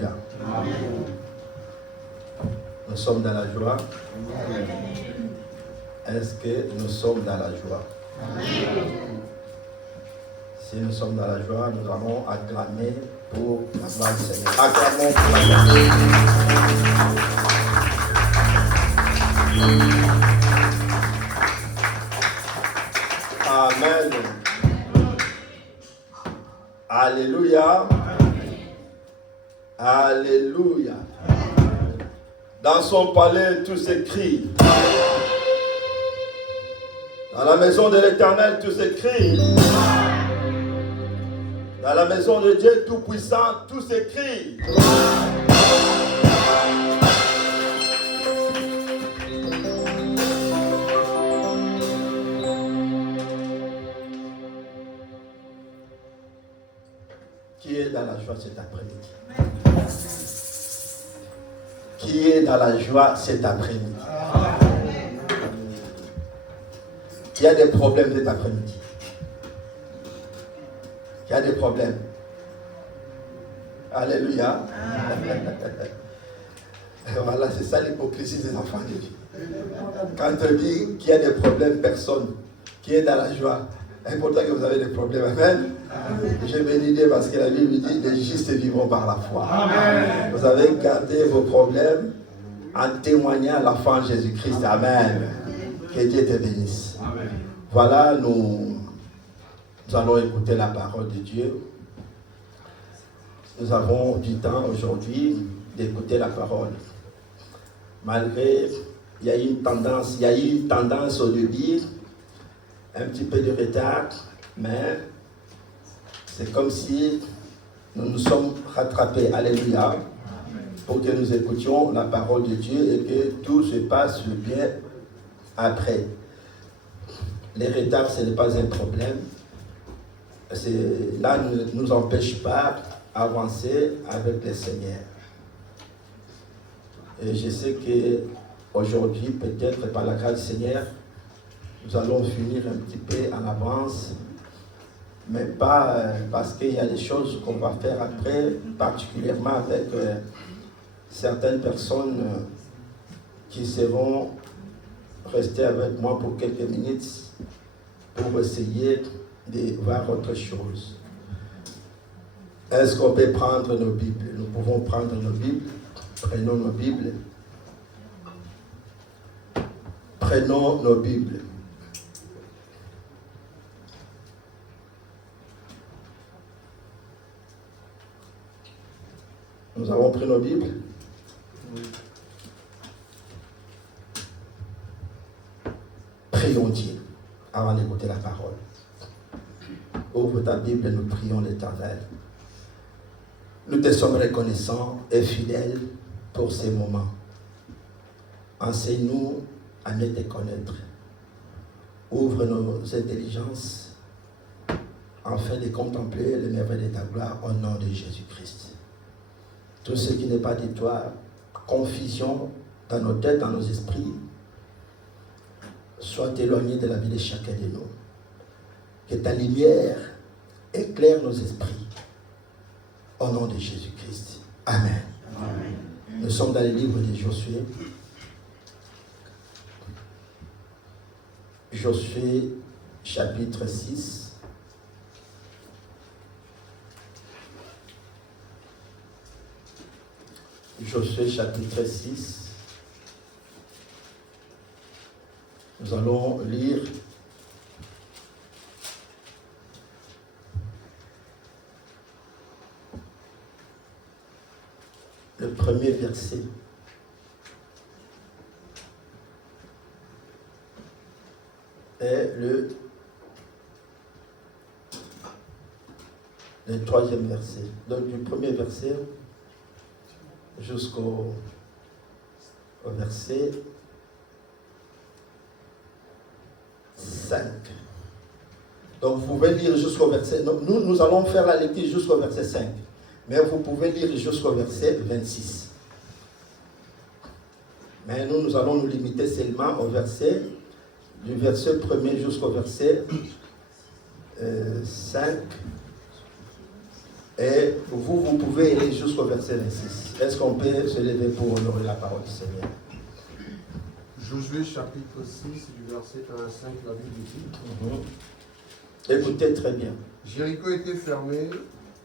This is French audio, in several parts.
Alléluia. Amen. Nous sommes dans la joie. Amen. Est-ce que nous sommes dans la joie? Amen. Si nous sommes dans la joie, nous allons acclamer pour la gloire du Seigneur. Acclamons pour la gloire du Seigneur. Amen. Alléluia. Alléluia. Dans son palais, tout s'écrit. Dans la maison de l'Éternel, tout s'écrit. Dans la maison de Dieu Tout-Puissant, tout s'écrit. Qui est dans la joie cet après-midi? Qui est dans la joie cet après-midi? Il y a des problèmes cet après-midi. Il y a des problèmes. Alléluia. Voilà, c'est ça l'hypocrisie des enfants de Dieu. Quand on dit qu'il y a des problèmes, personne qui est dans la joie. C'est important que vous avez des problèmes. Amen. Je vais l'idée parce que la Bible dit les justes vivront par la foi. Amen. Vous avez gardé vos problèmes en témoignant à la fin de Jésus-Christ. Amen. Que Dieu te bénisse. Amen. Voilà, nous allons écouter la parole de Dieu. Nous avons du temps aujourd'hui d'écouter la parole. Malgré, il y a eu une tendance au début, un petit peu de retard, mais c'est comme si nous nous sommes rattrapés. Alléluia. Pour que nous écoutions la parole de Dieu et que tout se passe bien après. Les retards, ce n'est pas un problème. Là ne nous empêche pas d'avancer avec le Seigneur. Et je sais qu'aujourd'hui, peut-être par la grâce du Seigneur, nous allons finir un petit peu en avance, mais pas parce qu'il y a des choses qu'on va faire après, particulièrement avec certaines personnes qui seront restées avec moi pour quelques minutes pour essayer de voir autre chose. Est-ce qu'on peut prendre nos Bibles? Nous pouvons prendre nos Bibles. Prenons nos Bibles. Prenons nos Bibles. Nous avons pris nos Bibles. Oui. Prions Dieu avant d'écouter la parole. Ouvre ta Bible et nous prions l'Éternel. Nous te sommes reconnaissants et fidèles pour ces moments. Enseigne-nous à mieux te connaître. Ouvre nos intelligences afin de contempler les merveilles de ta gloire au nom de Jésus-Christ. Tout ce qui n'est pas de toi, confusion dans nos têtes, dans nos esprits, soit éloigné de la vie de chacun de nous. Que ta lumière éclaire nos esprits. Au nom de Jésus-Christ. Amen. Amen. Nous sommes dans le livre de Josué. Josué, chapitre 6. Josué, chapitre 6. Nous allons lire le premier verset. Et le troisième verset. Donc du premier verset jusqu'au verset 5. Donc vous pouvez lire jusqu'au verset. Donc, nous allons faire la lecture jusqu'au verset 5. Mais vous pouvez lire jusqu'au verset 26. Mais nous allons nous limiter seulement au verset, du verset 1er jusqu'au verset 5. Et vous, vous pouvez aller jusqu'au verset 26. Est-ce qu'on peut se lever pour honorer la parole du Seigneur? Josué chapitre 6, du verset 1 à 5, la Bible dit. Écoutez très bien. Jéricho était fermé.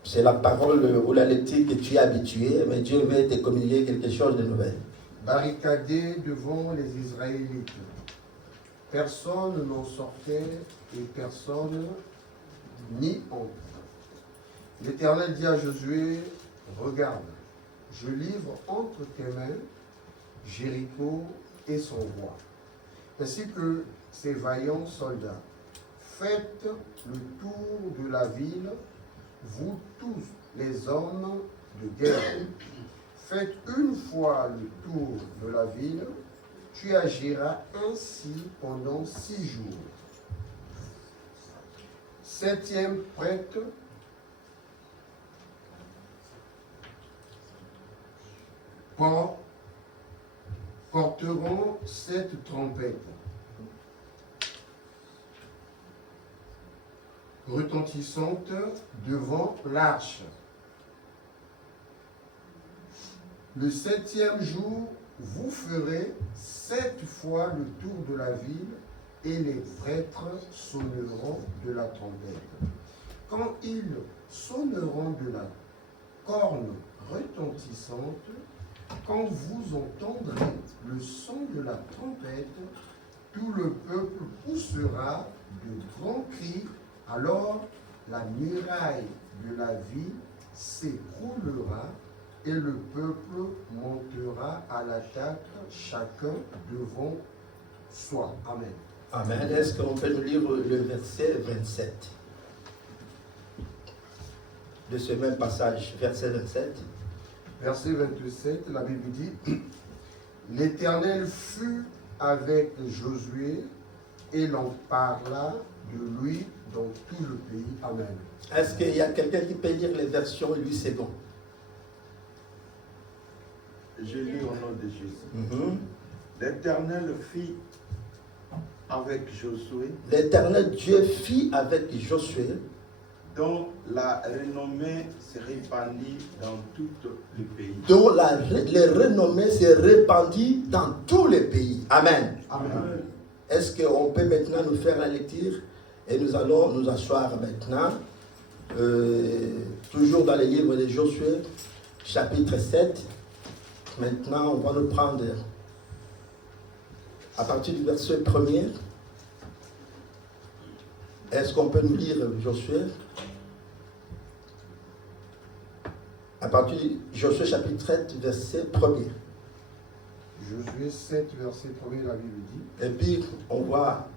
C'est la parole ou la lecture que tu es habitué, mais Dieu veut te communiquer quelque chose de nouvel. Barricadé devant les Israélites. Personne n'en sortait et personne n'y entrait. L'Éternel dit à Josué, regarde, je livre entre tes mains Jéricho et son roi, ainsi que ses vaillants soldats. Faites le tour de la ville, vous tous les hommes de guerre. Faites une fois le tour de la ville, tu agiras ainsi pendant 6 jours. 7e prêtre, porteront cette trompette retentissante devant l'arche. Le 7e jour, vous ferez 7 fois le tour de la ville et les prêtres sonneront de la trompette. Quand ils sonneront de la corne retentissante, quand vous entendrez le son de la trompette, tout le peuple poussera de grands cris. Alors la muraille de la ville s'écroulera et le peuple montera à l'attaque, chacun devant soi. Amen. Amen. Est-ce qu'on peut nous lire le verset 27 de ce même passage, verset 27? Verset 27, la Bible dit, l'Éternel fut avec Josué et l'on parla de lui dans tout le pays. Amen. Est-ce qu'il y a quelqu'un qui peut lire les versions 8 secondes? Je lis au nom de Jésus. L'Éternel fit avec Josué, L'Éternel Dieu fit avec Josué, dont la renommée se répandit dans tout le pays. dont les renommées se répandit dans tous les pays. Amen. Amen. Est-ce qu'on peut maintenant nous faire la lecture? Et nous allons nous asseoir maintenant, toujours dans le livre de Josué, chapitre 7. Maintenant, on va nous prendre à partir du verset 1er. Est-ce qu'on peut nous lire Josué? À partir de Josué chapitre 7, verset 1er. Josué 7, verset 1er, la Bible dit. Et puis, on va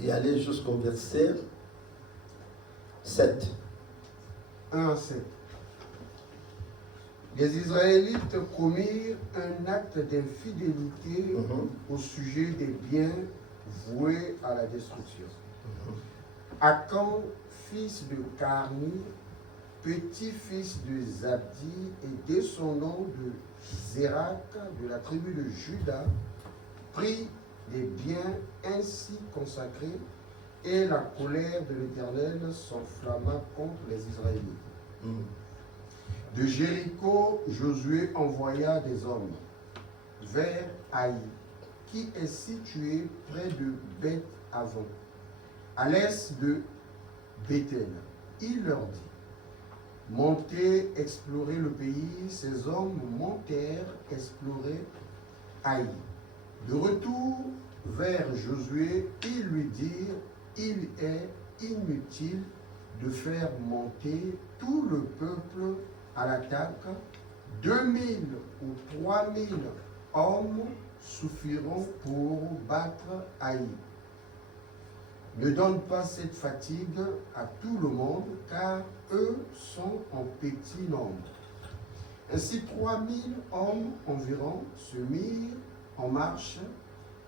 y aller jusqu'au verset 7. 1 à 7. Les Israélites commirent un acte d'infidélité au sujet des biens voués à la destruction. Akan, fils de Carmi, petit-fils de Zabdi et descendant de Zérak de la tribu de Juda, prit les biens ainsi consacrés et la colère de l'Éternel s'enflamma contre les Israélites. De Jéricho, Josué envoya des hommes vers Haï, qui est situé près de Beth-Avon, à l'est de Bethel. Il leur dit, montez explorer le pays. Ces hommes montèrent explorer Haï. De retour vers Josué, ils lui dirent, il est inutile de faire monter tout le peuple à l'attaque. 2000 ou 3000 hommes suffiront pour battre Haï. Ne donne pas cette fatigue à tout le monde, car eux sont en petit nombre. Ainsi 3000 hommes environ se mirent en marche,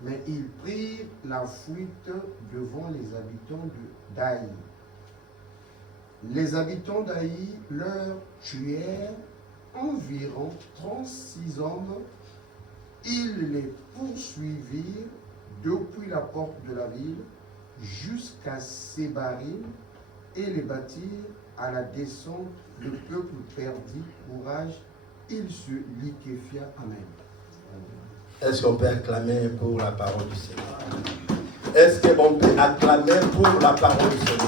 mais ils prirent la fuite devant les habitants d'Haï. Les habitants d'Haï leur tuèrent environ 36 hommes. Ils les poursuivirent depuis la porte de la ville jusqu'à Sébarim et les battirent à la descente, le peuple perdit courage, il se liquéfia. Amen. Est-ce qu'on peut acclamer pour la parole du Seigneur? Est-ce qu'on peut acclamer pour la parole du Seigneur?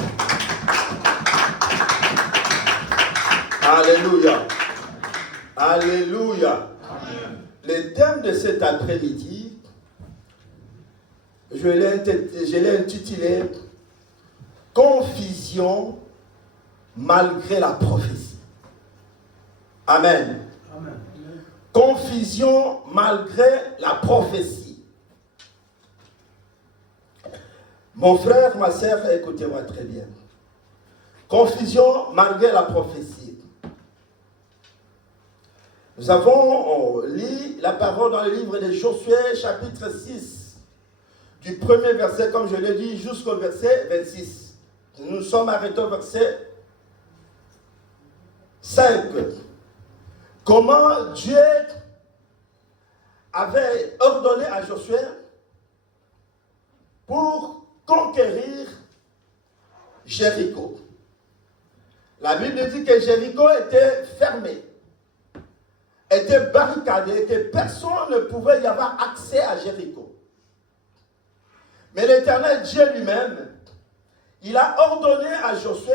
Alléluia. Alléluia. Amen. Le thème de cet après-midi, je l'ai intitulé « Confusion malgré la prophétie ». Amen. Amen. Confusion malgré la prophétie. Mon frère, ma sœur, écoutez-moi très bien. Confusion malgré la prophétie. Nous avons lu la parole dans le livre de Josué, chapitre 6, du premier verset, comme je l'ai dit, jusqu'au verset 26. Nous sommes arrêtés au verset 5. Comment Dieu avait ordonné à Josué pour conquérir Jéricho. La Bible dit que Jéricho était fermé, était barricadé, que personne ne pouvait y avoir accès à Jéricho. Mais l'Éternel Dieu lui-même, il a ordonné à Josué,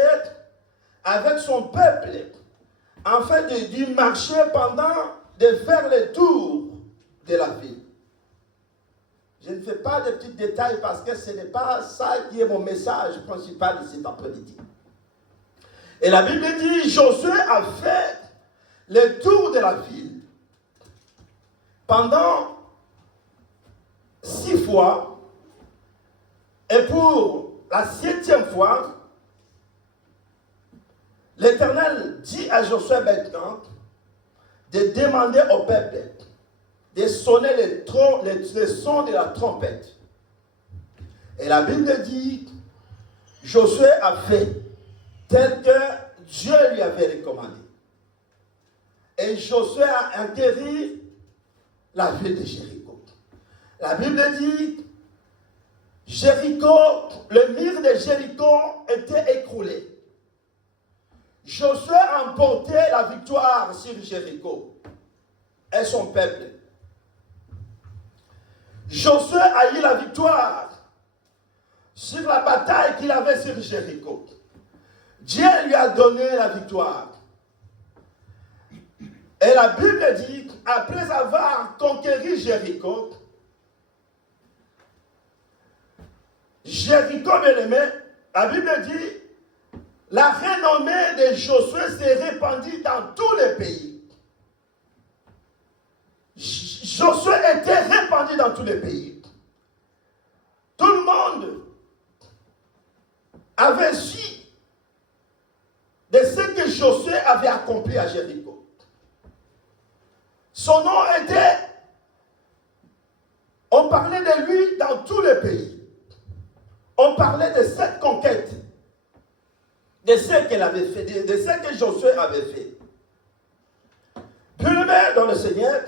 avec son peuple, afin d'y marcher de faire le tour de la ville. Je ne fais pas de petits détails parce que ce n'est pas ça qui est mon message principal de cet après-midi. Et la Bible dit, Josué a fait le tour de la ville pendant 6 fois, et pour la 7e fois, l'Éternel dit à Josué maintenant de demander au peuple de sonner le son de la trompette. Et la Bible dit, Josué a fait tel que Dieu lui avait recommandé. Et Josué a enterré la ville de Jéricho. La Bible dit, Jéricho, le mur de Jéricho était écroulé. Josué a emporté la victoire sur Jéricho et son peuple. Josué a eu la victoire sur la bataille qu'il avait sur Jéricho. Dieu lui a donné la victoire. Et la Bible dit, après avoir conquéri Jéricho, bien-aimé, la Bible dit, la renommée de Josué s'est répandue dans tous les pays. Josué était répandu dans tous les pays. Tout le monde avait su de ce que Josué avait accompli à Jéricho. Son nom était, on parlait de lui dans tous les pays. On parlait de cette conquête, de ce qu'elle avait fait, de ce que Josué avait fait. Bien-aimé dans le Seigneur,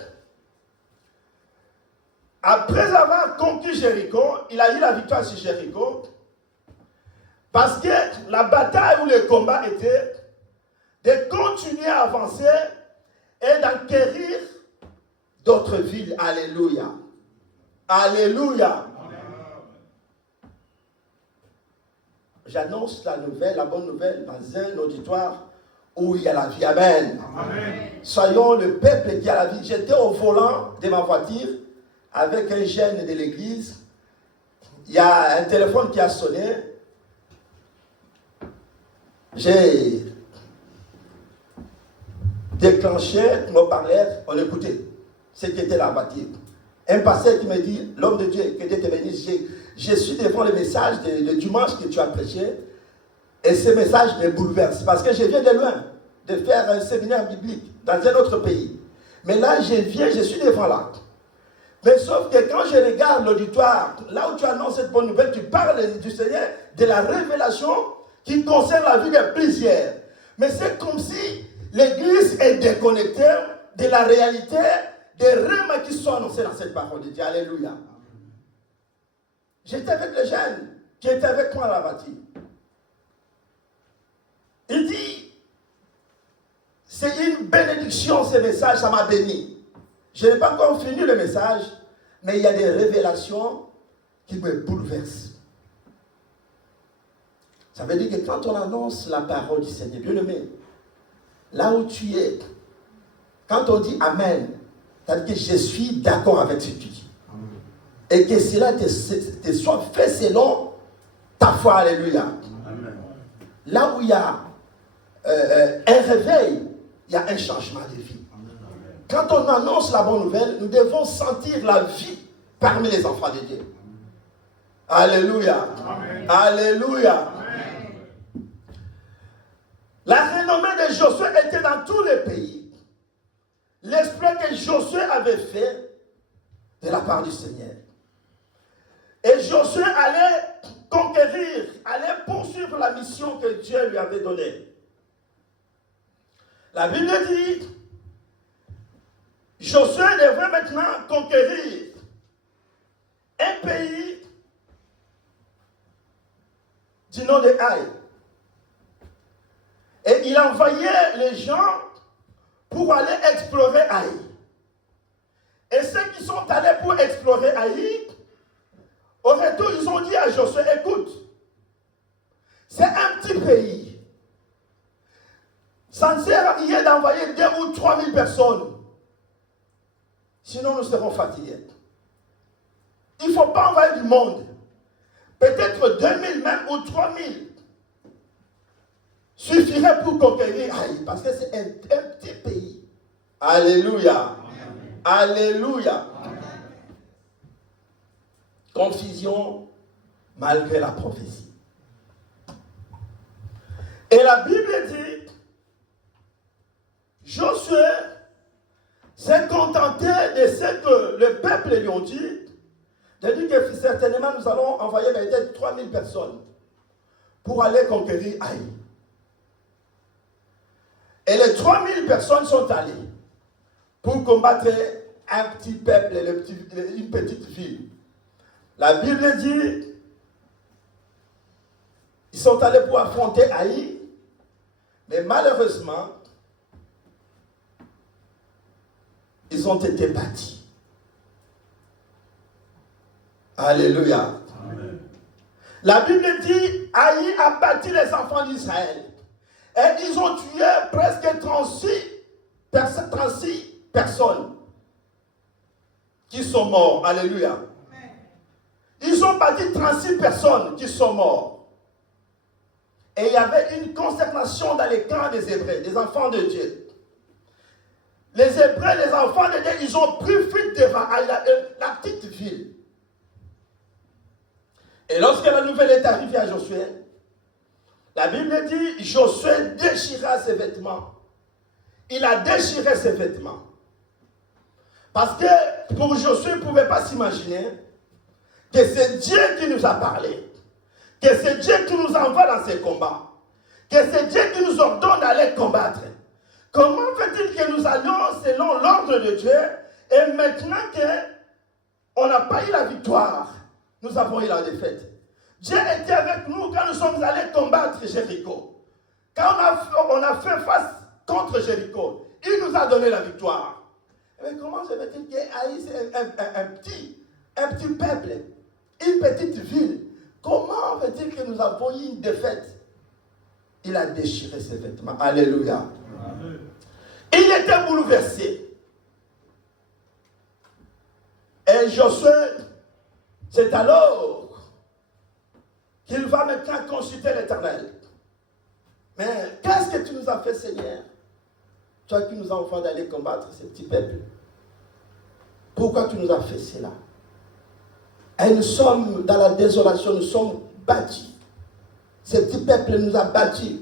après avoir conquis Jéricho, il a eu la victoire sur Jéricho, parce que la bataille ou le combat était de continuer à avancer et d'acquérir d'autres villes. Alléluia. Alléluia. J'annonce la bonne nouvelle dans un auditoire où il y a la vie. Amen. Amen. Soyons le peuple qui a la vie. J'étais au volant de ma voiture avec un jeune de l'église. Il y a un téléphone qui a sonné. J'ai déclenché mon parleur, on écoutait ce qui était la voiture. Un pasteur qui me dit, l'homme de Dieu, que Dieu te bénisse, je suis devant le message de dimanche que tu as prêché, et ce message me bouleverse, parce que je viens de loin, de faire un séminaire biblique dans un autre pays. Mais là, je suis devant là. Mais sauf que quand je regarde l'auditoire, là où tu annonces cette bonne nouvelle, tu parles du Seigneur, de la révélation qui concerne la vie de plusieurs. Mais c'est comme si l'Église est déconnectée de la réalité des règles qui sont annoncés dans cette parole de Dieu. Alléluia. J'étais avec les jeunes qui étaient avec moi à la voiture. Il dit, C'est une bénédiction ce message, ça m'a béni. Je n'ai pas encore fini le message, mais il y a des révélations qui me bouleversent. Ça veut dire que quand on annonce la parole du Seigneur, bien aimé, là où tu es, quand on dit Amen, ça veut dire que je suis d'accord avec ce que tu dis. Amen. Et que cela te soit fait selon ta foi. Alléluia. Amen. Là où il y a un réveil, il y a un changement de vie. Amen. Quand on annonce la bonne nouvelle, nous devons sentir la vie parmi les enfants de Dieu. Amen. Alléluia. Amen. Alléluia. Amen. La renommée de Josué était dans tous les pays. L'exploit que Josué avait fait de la part du Seigneur. Et Josué allait conquérir, allait poursuivre la mission que Dieu lui avait donnée. La Bible dit, Josué devait maintenant conquérir un pays du nom de Haï. Et il envoyait les gens pour aller explorer Haï. Et ceux qui sont allés pour explorer Haï, au retour, ils ont dit à Josué, écoute, c'est un petit pays. Ça ne sert à rien d'envoyer 2 ou 3 000 personnes. Sinon, nous serons fatigués. Il ne faut pas envoyer du monde. Peut-être 2 000 même ou 3 000 suffirait pour conquérir Haï. Parce que c'est un petit pays. Alléluia. Amen. Alléluia. Amen. Confusion malgré la prophétie. Et la Bible dit, Josué s'est contenté de ce que le peuple lui ont dit, de dire que certainement nous allons envoyer peut-être 3 000 personnes pour aller conquérir Haï. Et les 3 000 personnes sont allées pour combattre un petit peuple, une petite ville. La Bible dit, ils sont allés pour affronter Haï, mais malheureusement, ils ont été battus. Alléluia. Amen. La Bible dit, Haï a battu les enfants d'Israël. Et ils ont tué presque 36 personnes qui sont mortes. Alléluia. Ils ont battu 36 personnes qui sont mortes. Et il y avait une consternation dans les camps des Hébreux, des enfants de Dieu. Les Hébreux, les enfants de Dieu, ils ont pris fuite devant la petite ville. Et lorsque la nouvelle est arrivée à Josué, la Bible dit, Josué déchira ses vêtements. Il a déchiré ses vêtements. Parce que pour Josué, il ne pouvait pas s'imaginer que c'est Dieu qui nous a parlé. Que c'est Dieu qui nous envoie dans ces combats. Que c'est Dieu qui nous ordonne d'aller combattre. Comment fait-il que nous allions selon l'ordre de Dieu et maintenant qu'on n'a pas eu la victoire, nous avons eu la défaite? Dieu était avec nous quand nous sommes allés combattre Jéricho. Quand on a fait face contre Jéricho, il nous a donné la victoire. Mais comment se fait-il qu'Haï, c'est un petit peuple, une petite ville? Comment fait-il que nous avons eu une défaite? Il a déchiré ses vêtements. Alléluia. Amen. Il était bouleversé. Et Josué, c'est alors qu'il va maintenant consulter l'Éternel. Mais qu'est-ce que tu nous as fait, Seigneur? Toi qui nous as envoyé d'aller combattre ce petit peuple. Pourquoi tu nous as fait cela? Et nous sommes dans la désolation, nous sommes battus. Ce petit peuple nous a battus.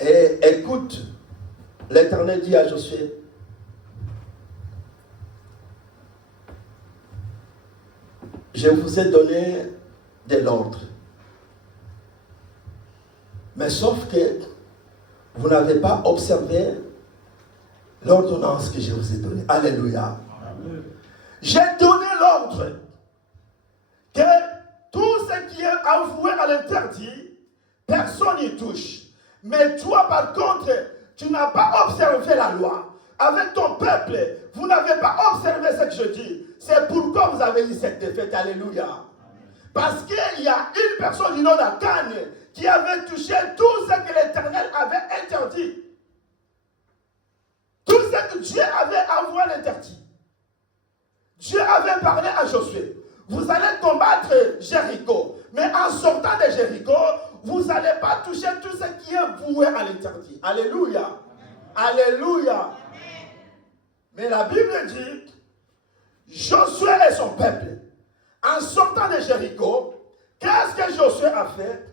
Et écoute, l'Éternel dit à Josué, je vous ai donné de l'ordre. Mais sauf que vous n'avez pas observé l'ordonnance que je vous ai donnée. Alléluia. Amen. J'ai donné l'ordre que tout ce qui est avoué à l'interdit, personne n'y touche. Mais toi, par contre, tu n'as pas observé la loi. Avec ton peuple, vous n'avez pas observé ce que je dis. C'est pourquoi vous avez eu cette défaite. Alléluia. Parce qu'il y a une personne du nom d'Akan qui avait touché tout ce que l'Éternel avait interdit. Tout ce que Dieu avait avoué l'interdit. Dieu avait parlé à Josué. Vous allez combattre Jéricho. Mais en sortant de Jéricho, vous n'allez pas toucher tout ce qui est voué à l'interdit. Alléluia. Alléluia. Mais la Bible dit, Josué et son peuple, en sortant de Jéricho, qu'est-ce que Josué a fait?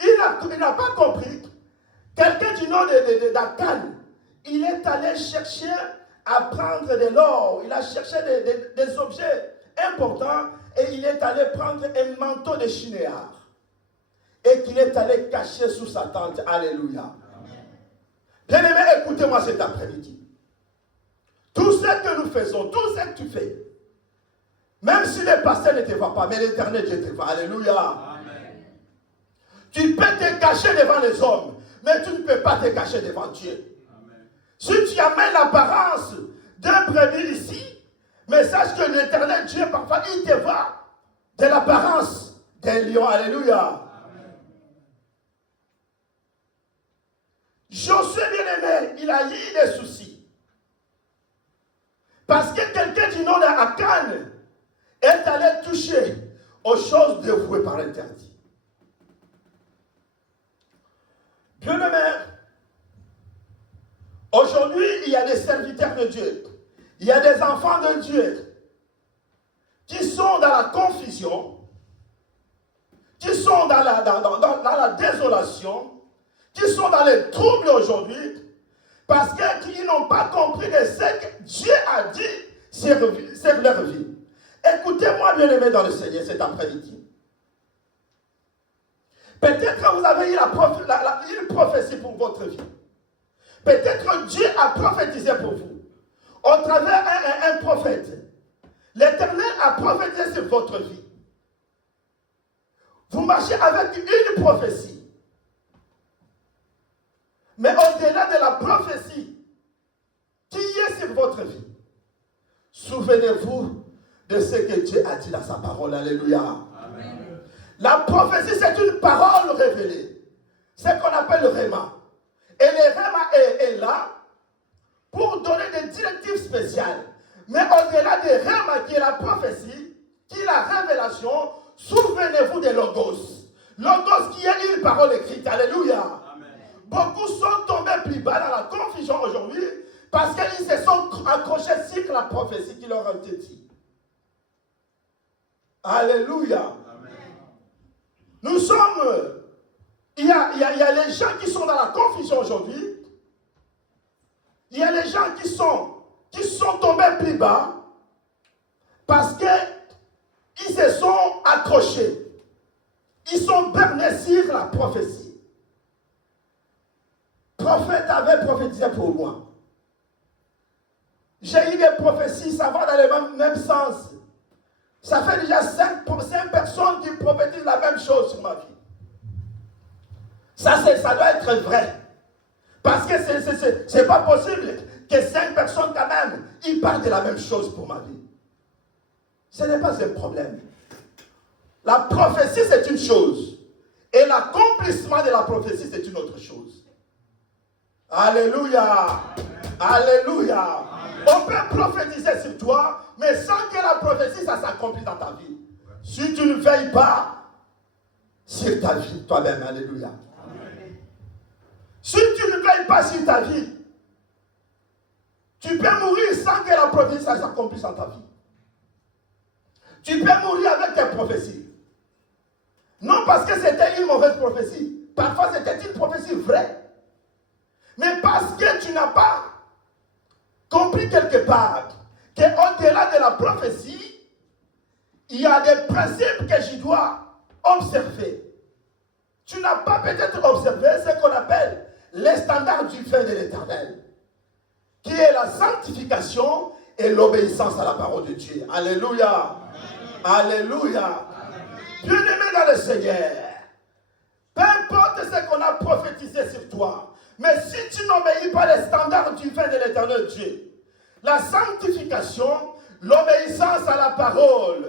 Il n'a pas compris. Quelqu'un du nom d'Akan, il est allé chercher à prendre de l'or. Il a cherché des objets importants et il est allé prendre un manteau de chinéar. Et qu'il est allé cacher sous sa tente. Alléluia. Bien-aimé, écoutez-moi cet après-midi. Tout ce que nous faisons, tout ce que tu fais, même si les pasteurs ne te voient pas, mais l'Éternel Dieu te voit. Alléluia. Amen. Tu peux te cacher devant les hommes, mais tu ne peux pas te cacher devant Dieu. Amen. Si tu amènes l'apparence d'un brebis ici, mais sache que l'Éternel Dieu, parfois, il te voit de l'apparence d'un lion. Alléluia. Amen. Josué bien-aimé, il a eu des soucis. Parce que quelqu'un du nom d'Akan est allé toucher aux choses dévouées par l'interdit. Bien-aimé, aujourd'hui, il y a des serviteurs de Dieu, il y a des enfants de Dieu qui sont dans la confusion, qui sont dans la désolation, qui sont dans les troubles aujourd'hui, parce qu'ils n'ont pas compris de ce que Dieu a dit sur leur vie. Écoutez-moi, bien-aimés dans le Seigneur, cet après-midi. Peut-être que vous avez eu une prophétie pour votre vie. Peut-être que Dieu a prophétisé pour vous. Au travers un prophète. L'Éternel a prophétisé sur votre vie. Vous marchez avec une prophétie. Mais au-delà de la prophétie qui est sur votre vie, souvenez-vous de ce que Dieu a dit dans sa parole. Alléluia. Amen. La prophétie, c'est une parole révélée. C'est ce qu'on appelle le réma. Et le réma est là pour donner des directives spéciales. Mais au-delà des réma qui est la prophétie, qui est la révélation, souvenez-vous des logos. Logos qui est une parole écrite. Alléluia. Beaucoup sont tombés plus bas dans la confusion aujourd'hui parce qu'ils se sont accrochés sur la prophétie qui leur a été dit. Alléluia. Amen. Nous sommes... Il y a les gens qui sont dans la confusion aujourd'hui. Il y a les gens qui sont tombés plus bas parce qu'ils se sont accrochés. Ils sont bernés sur la prophétie. Le prophète avait prophétisé pour moi. J'ai eu des prophéties, ça va dans le même sens. Ça fait déjà 5 personnes qui prophétisent la même chose sur ma vie. Ça doit être vrai. Parce que c'est pas possible que 5 personnes quand même, ils parlent de la même chose pour ma vie. Ce n'est pas un problème. La prophétie, c'est une chose. Et l'accomplissement de la prophétie, c'est une autre chose. Alléluia. Alléluia. On peut prophétiser sur toi, mais sans que la prophétie, ça s'accomplisse dans ta vie. Si tu ne veilles pas sur ta vie, toi-même, alléluia. Si tu ne veilles pas sur ta vie, tu peux mourir sans que la prophétie, ça s'accomplisse dans ta vie. Tu peux mourir avec tes prophéties. Non parce que c'était une mauvaise prophétie. Parfois, c'était une prophétie vraie. Mais parce que tu n'as pas compris quelque part qu'au-delà de la prophétie, il y a des principes que je dois observer. Tu n'as pas peut-être observé ce qu'on appelle les standards du feu de l'Éternel, qui est la sanctification et l'obéissance à la parole de Dieu. Alléluia. Alléluia. Bien-aimé dans le Seigneur, peu importe ce qu'on a prophétisé sur toi. Mais si tu n'obéis pas les standards divins de l'Éternel Dieu, la sanctification, l'obéissance à la parole,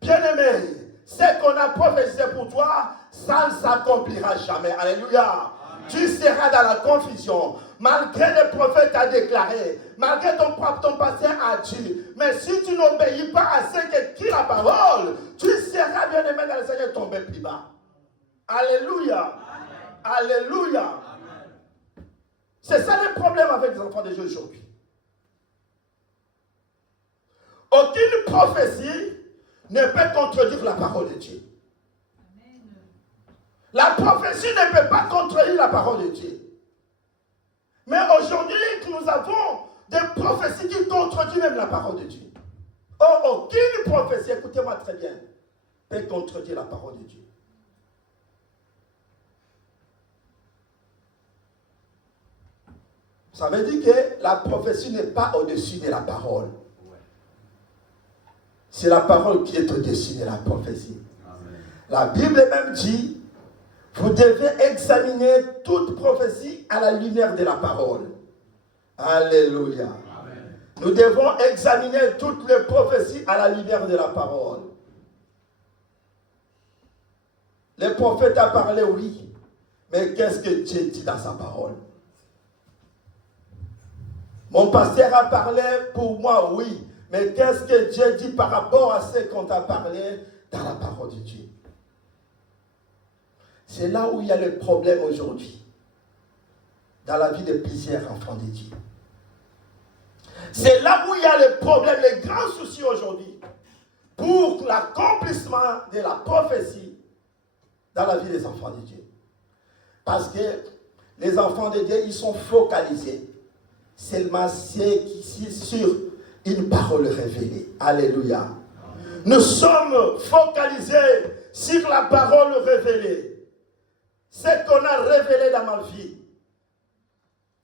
bien-aimé, ce qu'on a prophétisé pour toi, ça ne s'accomplira jamais. Alléluia. Amen. Tu seras dans la confusion. Malgré les prophètes à déclaré, malgré ton pasteur a dit, mais si tu n'obéis pas à ce que dit la parole, tu seras bien-aimé dans le Seigneur tombé plus bas. Alléluia. Amen. Alléluia. Amen. C'est ça le problème avec les enfants de Dieu aujourd'hui. Aucune prophétie ne peut contredire la parole de Dieu. Amen. La prophétie ne peut pas contredire la parole de Dieu. Mais aujourd'hui, nous avons des prophéties qui contredisent même la parole de Dieu. Oh, aucune prophétie, écoutez-moi très bien, peut contredire la parole de Dieu. Ça veut dire que la prophétie n'est pas au-dessus de la parole. C'est la parole qui est au-dessus de la prophétie. Amen. La Bible même dit, vous devez examiner toute prophétie à la lumière de la parole. Alléluia. Amen. Nous devons examiner toutes les prophéties à la lumière de la parole. Le prophète a parlé, oui, mais qu'est-ce que Dieu dit dans sa parole? Mon pasteur a parlé pour moi, oui. Mais qu'est-ce que Dieu dit par rapport à ce qu'on t'a parlé dans la parole de Dieu? C'est là où il y a le problème aujourd'hui, dans la vie de plusieurs enfants de Dieu. C'est là où il y a le problème, le grand souci aujourd'hui, pour l'accomplissement de la prophétie dans la vie des enfants de Dieu. Parce que les enfants de Dieu, ils sont focalisés seulement sur une parole révélée. Alléluia. Amen. Nous sommes focalisés sur la parole révélée. Ce qu'on a révélé dans ma vie.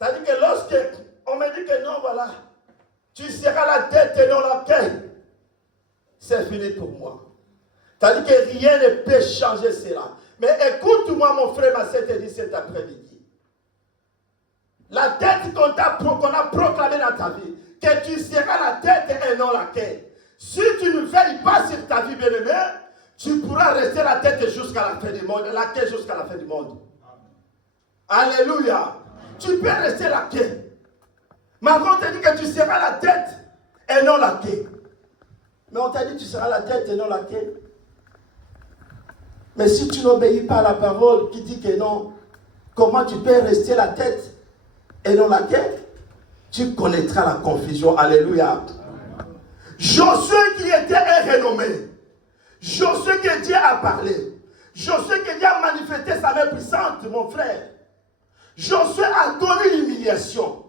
C'est-à-dire que lorsque on me dit que non, voilà, tu seras la tête et non la queue, c'est fini pour moi. C'est-à-dire que rien ne peut changer cela. Mais écoute-moi, mon frère, ma sœur, te dit cet après-midi. La tête qu'on a proclamée dans ta vie, que tu seras la tête et non la queue. Si tu ne veilles pas sur ta vie bien-aimée, tu pourras rester la tête jusqu'à la fin du monde, la queue jusqu'à la fin du monde. Amen. Alléluia. Amen. Tu peux rester la queue. Mais on t'a dit que tu seras la tête et non la queue. Mais on t'a dit que tu seras la tête et non la queue. Mais si tu n'obéis pas à la parole qui dit que non, comment tu peux rester la tête et non la queue? Tu connaîtras la confusion. Alléluia. Amen. Josué qui était un renommé. Josué que Dieu a parlé. Josué que Dieu a manifesté sa main puissante, mon frère. Josué a donné l'humiliation.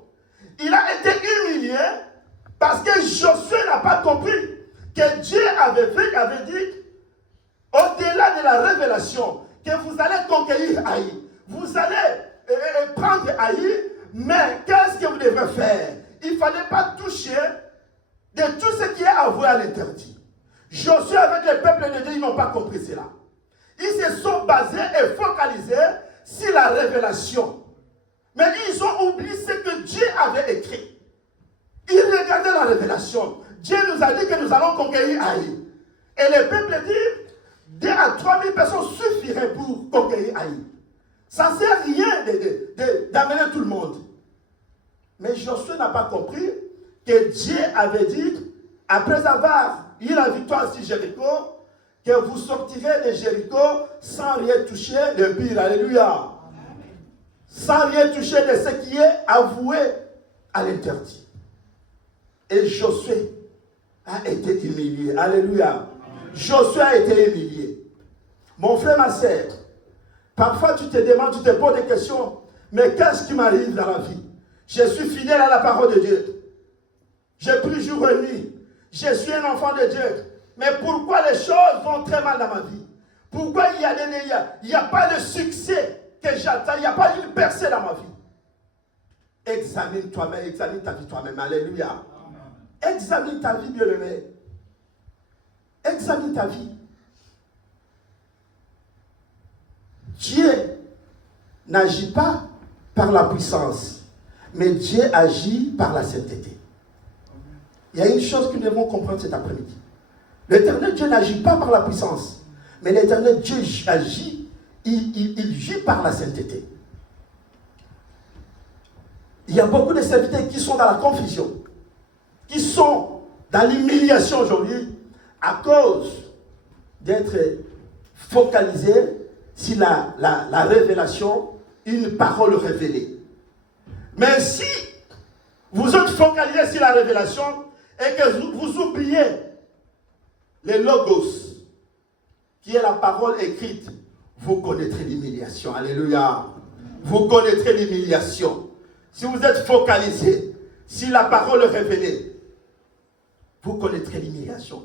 Il a été humilié parce que Josué n'a pas compris que Dieu avait dit, au-delà de la révélation, que vous allez conquérir Haï. Vous allez prendre Haï. Mais qu'est-ce que vous devez faire? Il ne fallait pas toucher de tout ce qui est avoué à l'interdit. Josué avec le peuple de Dieu, ils n'ont pas compris cela. Ils se sont basés et focalisés sur la révélation. Mais ils ont oublié ce que Dieu avait écrit. Ils regardaient la révélation. Dieu nous a dit que nous allons conquérir Haï. Et le peuple dit, 2 à 3 000 personnes suffiraient pour conquérir Haï. Ça ne sert à rien d'amener tout le monde. Mais Josué n'a pas compris que Dieu avait dit, après avoir eu la victoire sur Jéricho, que vous sortirez de Jéricho sans rien toucher de pire. Alléluia. Amen. Sans rien toucher de ce qui est avoué à l'interdit. Et Josué a été humilié. Alléluia. Amen. Josué a été humilié. Mon frère, ma sœur, parfois tu te demandes, tu te poses des questions, mais qu'est-ce qui m'arrive dans la vie? Je suis fidèle à la parole de Dieu. Je prie jour et nuit. Je suis un enfant de Dieu. Mais pourquoi les choses vont très mal dans ma vie? Pourquoi il n'y a pas de succès que j'attends? Il n'y a pas une percée dans ma vie? Examine toi-même, examine ta vie toi-même. Alléluia. Amen. Examine ta vie, bien-aimé. Examine ta vie. Dieu n'agit pas par la puissance, mais Dieu agit par la sainteté. Il y a une chose que nous devons comprendre cet après-midi. L'Éternel Dieu n'agit pas par la puissance, mais l'Éternel Dieu agit, il agit par la sainteté. Il y a beaucoup de serviteurs qui sont dans la confusion, qui sont dans l'humiliation aujourd'hui à cause d'être focalisés sur la révélation, une parole révélée. Mais si vous êtes focalisé sur la révélation et que vous oubliez les logos, qui est la parole écrite, vous connaîtrez l'humiliation. Alléluia. Vous connaîtrez l'humiliation. Si vous êtes focalisé sur la parole révélée, vous connaîtrez l'humiliation.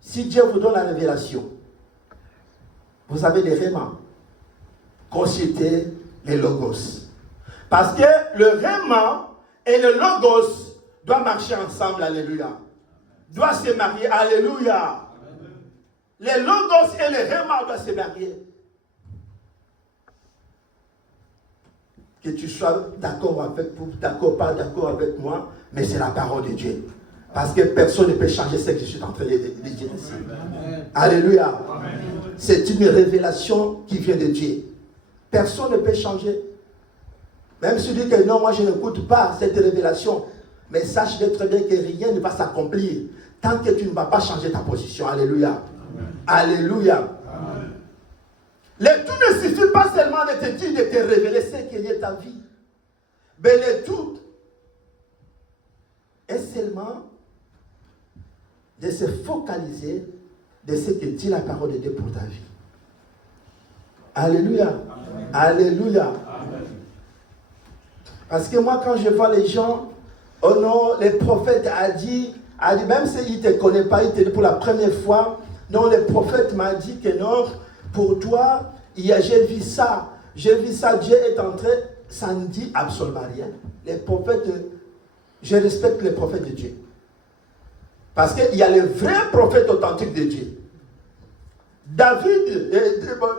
Si Dieu vous donne la révélation, vous avez les rémas. Consultez les logos. Parce que le réma et le logos doivent marcher ensemble. Alléluia. Doivent se marier. Alléluia. Les logos et les rémas doivent se marier. Que tu sois d'accord avec vous, d'accord, pas d'accord avec moi, mais c'est la parole de Dieu. Parce que personne ne peut changer ce que je suis en train de dire ici. Alléluia. Amen. C'est une révélation qui vient de Dieu. Personne ne peut changer. Même si tu dis que non, moi je n'écoute pas cette révélation, mais sache très bien que rien ne va s'accomplir tant que tu ne vas pas changer ta position. Alléluia. Amen. Alléluia. Amen. Le tout ne suffit pas seulement de te dire, de te révéler ce qui est ta vie. Mais le tout est seulement de se focaliser de ce que dit la parole de Dieu pour ta vie. Alléluia. Amen. Alléluia. Amen. Parce que moi, quand je vois les gens, oh non, le prophète a dit même s'il ne te connaît pas, il te dit pour la première fois, non, le prophète m'a dit que non, pour toi, j'ai vu ça, Dieu est entré, ça ne dit absolument rien. Les prophètes, je respecte les prophètes de Dieu. Parce qu'il y a les vrais prophètes authentiques de Dieu.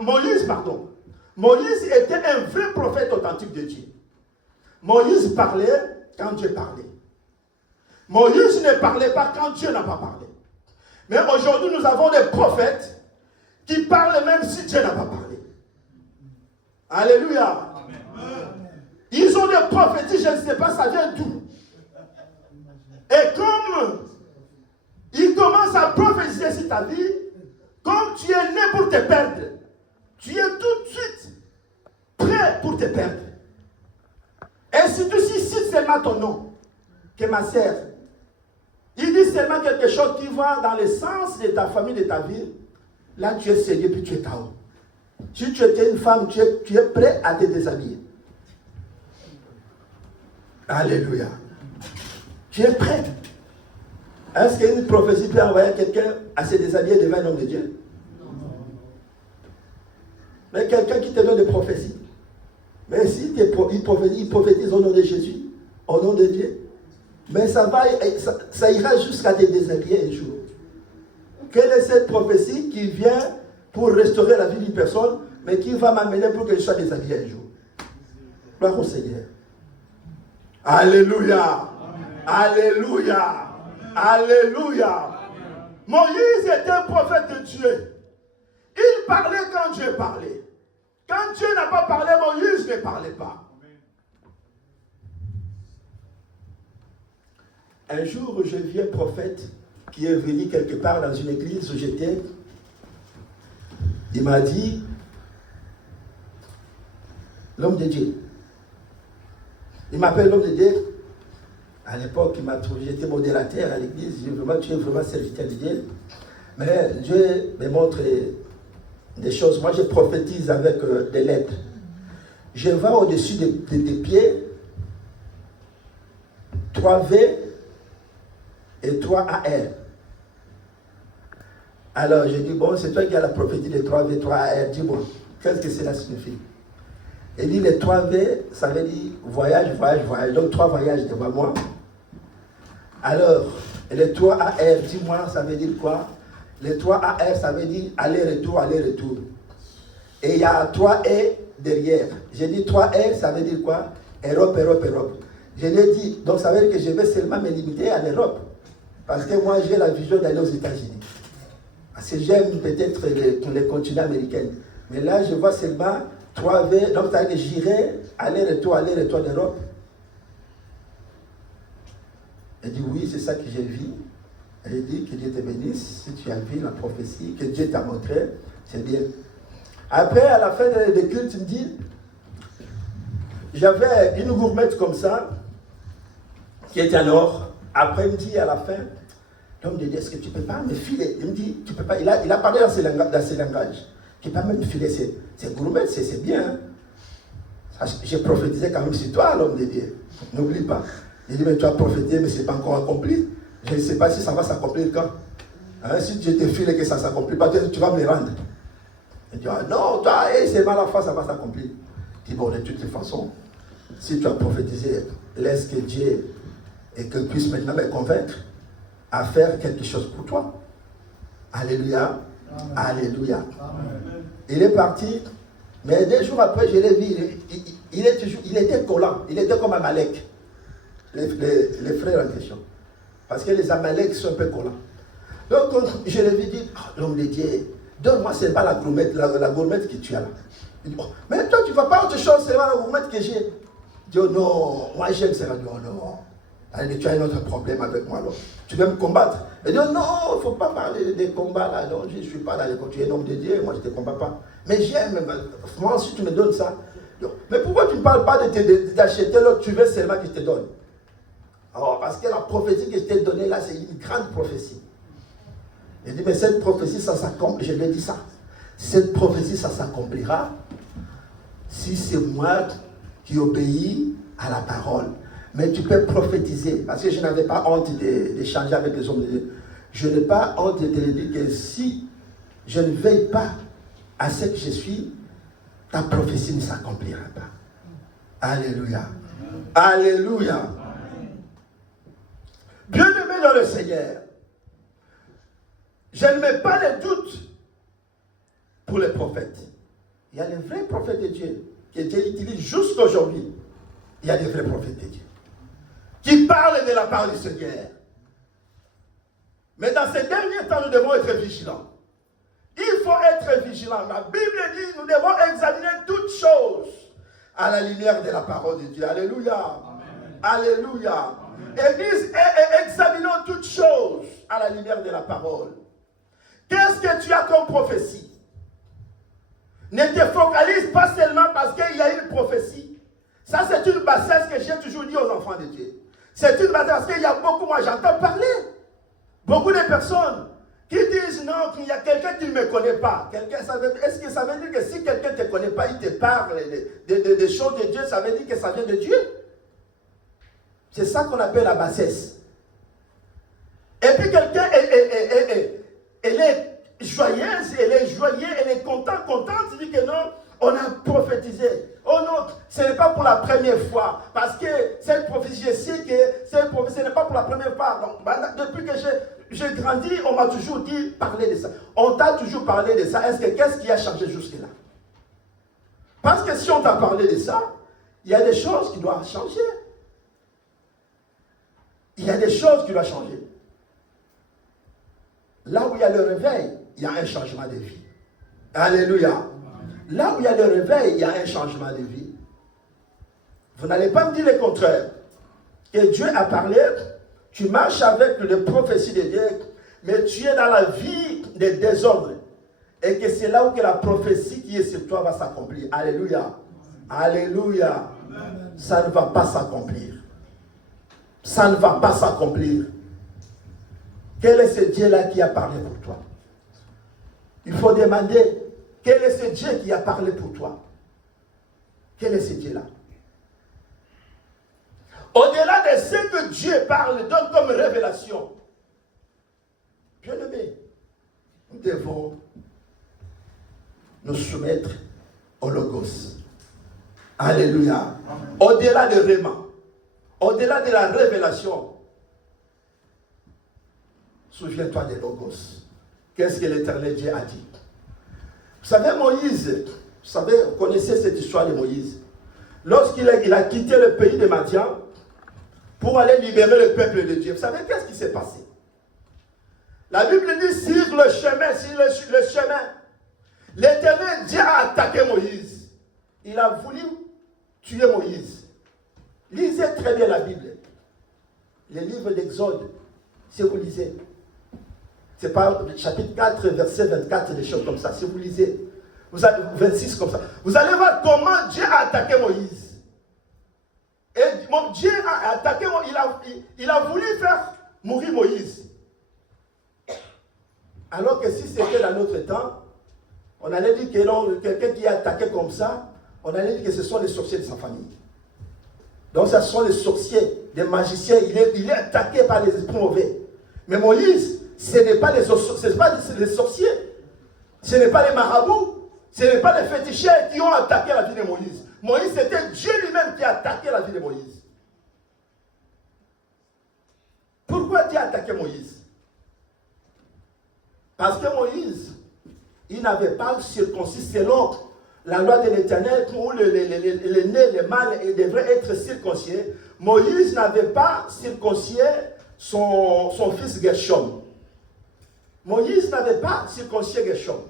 Moïse était un vrai prophète authentique de Dieu. Moïse parlait quand Dieu parlait. Moïse ne parlait pas quand Dieu n'a pas parlé. Mais aujourd'hui, nous avons des prophètes qui parlent même si Dieu n'a pas parlé. Alléluia. Amen. Ils ont des prophéties, je ne sais pas, ça vient d'où. Et comme ils commencent à prophétiser sur ta vie, comme tu es né pour te perdre, tu es tout de suite prêt pour te perdre. Et si tu cites seulement ton nom, que ma sœur, il dit seulement quelque chose qui va dans le sens de ta famille, de ta vie, là tu es sérieux puis tu es KO. Si tu étais une femme, tu es prêt à te déshabiller. Alléluia. Tu es prêt. Est-ce qu'une prophétie peut envoyer quelqu'un à se déshabiller devant un homme de Dieu? Non. Mais quelqu'un qui te donne des prophéties. Mais si il prophétise au nom de Jésus, au nom de Dieu, mais ça ira jusqu'à te déshabiller un jour. Quelle est cette prophétie qui vient pour restaurer la vie d'une personne, mais qui va m'amener pour que je sois déshabillé un jour? Gloire au Seigneur. Alléluia. Amen. Alléluia. Amen. Alléluia. Amen. Moïse était un prophète de Dieu. Il parlait quand Dieu parlait. Quand Dieu n'a pas parlé, Moïse ne parlait pas. Un jour, j'ai vu un prophète qui est venu quelque part dans une église où j'étais. Il m'a dit, l'homme de Dieu. Il m'appelle l'homme de Dieu. À l'époque, il m'a trouvé, j'étais modérateur à l'église. Tu es vraiment serviteur de Dieu. Mais Dieu me montre des choses. Moi, je prophétise avec des lettres. Je vois au-dessus des pieds 3V et 3AR. Alors, je dis, bon, c'est toi qui as la prophétie des 3V, 3AR. Dis-moi, qu'est-ce que cela signifie? Il dit, les 3V, ça veut dire voyage, voyage, voyage. Donc, 3 voyages devant moi. Alors, les 3AR, dis-moi, ça veut dire quoi? Les 3AR, ça veut dire aller-retour, aller-retour. Et il y a 3E, derrière. J'ai dit 3R, ça veut dire quoi? Europe, Europe, Europe. Je l'ai dit, donc ça veut dire que je vais seulement me limiter à l'Europe. Parce que moi, j'ai la vision d'aller aux États-Unis. Parce que j'aime peut-être les continents américains. Mais là, je vois seulement 3V, donc ça veut dire que j'irai aller-retour d'Europe. Elle dit oui, c'est ça que j'ai vu. Elle dit que Dieu te bénisse, si tu as vu la prophétie, que Dieu t'a montré, c'est bien. Après, à la fin des cultes, il me dit, j'avais une gourmette comme ça, qui était en or. Après, il me dit à la fin, l'homme de Dieu, est-ce que tu ne peux pas me filer? Il me dit, tu peux pas. Il a parlé dans ses langages. Tu ne peux pas me filer ces gourmettes, c'est bien. Hein? J'ai prophétisé quand même sur toi, l'homme de Dieu. N'oublie pas. Il dit, mais tu as prophétisé, mais ce n'est pas encore accompli. Je ne sais pas si ça va s'accomplir quand. Hein, si je te file et que ça ne s'accomplit pas, tu vas me les rendre. Il dit, ah non, toi, c'est mal à la fois, ça va s'accomplir. Il dit, bon, de toutes les façons, si tu as prophétisé, laisse que Dieu et que puisse maintenant me convaincre à faire quelque chose pour toi. Alléluia. Amen. Alléluia. Amen. Il est parti, mais 2 jours après, je l'ai vu, il était collant, il était comme Amalek, les frères en question. Parce que les Amaleks sont un peu collants. Donc, je l'ai vu dire, oh, l'homme de Dieu, donne-moi seulement la gourmette que tu as là. Il dit, oh, mais toi, tu ne vas pas autre chose, c'est la gourmette que j'ai. Il dit, oh non, moi j'aime ça. Il dit, oh non. Allez, tu as un autre problème avec moi, alors. Tu veux me combattre? Il dit, non, il ne faut pas parler des combats là. Non, je ne suis pas dans les combats. Tu es un homme de Dieu, moi je ne te combats pas. Mais j'aime, moi si tu me donnes ça. Mais pourquoi tu ne parles pas d'acheter l'autre, tu veux seulement que je te donne? Alors, parce que la prophétie que je t'ai donnée là, c'est une grande prophétie. Il dit, mais cette prophétie, ça s'accomplit. Je lui ai dit ça. Cette prophétie, ça s'accomplira si c'est moi qui obéis à la parole. Mais tu peux prophétiser, parce que je n'avais pas honte d'échanger avec les hommes de Dieu. Je n'ai pas honte de te dire que si je ne veille pas à ce que je suis, ta prophétie ne s'accomplira pas. Alléluia. Alléluia. Bien-aimé dans le Seigneur, je ne mets pas les doutes pour les prophètes. Il y a les vrais prophètes de Dieu que Dieu utilise jusqu'aujourd'hui. Il y a des vrais prophètes de Dieu qui parlent de la part du Seigneur. Mais dans ces derniers temps, nous devons être vigilants. Il faut être vigilant. La Bible dit, nous devons examiner toutes choses à la lumière de la parole de Dieu. Alléluia. Amen. Alléluia. Église, examinons toutes choses à la lumière de la parole. Qu'est-ce que tu as comme prophétie? Ne te focalise pas seulement parce qu'il y a une prophétie. Ça, c'est une bassesse que j'ai toujours dit aux enfants de Dieu. C'est une bassesse parce qu'il y a beaucoup, moi j'entends parler. Beaucoup de personnes qui disent non, qu'il y a quelqu'un qui ne me connaît pas. Est-ce que ça veut dire que si quelqu'un ne te connaît pas, il te parle des choses de Dieu, ça veut dire que ça vient de Dieu? C'est ça qu'on appelle la bassesse. Et puis quelqu'un, elle est joyeuse, elle est joyeuse, elle est contente, il dit que non, on a prophétisé. Oh non, ce n'est pas pour la première fois. Parce que cette prophétie, je sais que cette prophétie, ce n'est pas pour la première fois. Donc, depuis que j'ai grandi, on m'a toujours dit, parler de ça. On t'a toujours parlé de ça. Qu'est-ce qui a changé jusque-là? Parce que si on t'a parlé de ça, il y a des choses qui doivent changer. Il y a des choses qui doivent changer. Là où il y a le réveil, il y a un changement de vie. Alléluia. Là où il y a le réveil, il y a un changement de vie. Vous n'allez pas me dire le contraire. Que Dieu a parlé, tu marches avec les prophéties de Dieu, mais tu es dans la vie des désordres. Et que c'est là où que la prophétie qui est sur toi va s'accomplir. Alléluia. Alléluia. Ça ne va pas s'accomplir. Ça ne va pas s'accomplir. Quel est ce Dieu-là qui a parlé pour toi? Il faut demander, quel est ce Dieu qui a parlé pour toi? Quel est ce Dieu-là? Au-delà de ce que Dieu parle, donne comme révélation, bien-aimés, nous devons nous soumettre au Logos. Alléluia. Au-delà de Réma, au-delà de la révélation, souviens-toi des Logos. Qu'est-ce que l'Éternel Dieu a dit? Vous savez, Moïse, savez, vous connaissez cette histoire de Moïse. Lorsqu'il a quitté le pays de Madian pour aller libérer le peuple de Dieu, vous savez qu'est-ce qui s'est passé? La Bible dit sur le chemin, l'Éternel Dieu a attaqué Moïse. Il a voulu tuer Moïse. Lisez très bien la Bible. Les livres d'Exode, si vous lisez. C'est pas chapitre 4, verset 24, des choses comme ça. Si vous lisez, vous allez, 26 comme ça. Vous allez voir comment Dieu a attaqué Moïse. Et Dieu a attaqué Moïse. Il a voulu faire mourir Moïse. Alors que si c'était dans notre temps, on allait dire que quelqu'un qui est attaqué comme ça, on allait dire que ce sont les sorciers de sa famille. Donc ce sont les sorciers, des magiciens. Il est attaqué par les esprits mauvais. Mais Moïse, ce n'est pas les sorciers, ce n'est pas les marabouts, ce n'est pas les féticheurs qui ont attaqué la vie de Moïse. Moïse, c'était Dieu lui-même qui a attaqué la vie de Moïse. Pourquoi Dieu a attaqué Moïse? Parce que Moïse, il n'avait pas circoncis selon la loi de l'Éternel où les nez, les mâles devraient être circoncis. Moïse n'avait pas circoncis son fils Gershom. Moïse n'avait pas circoncis Gershom.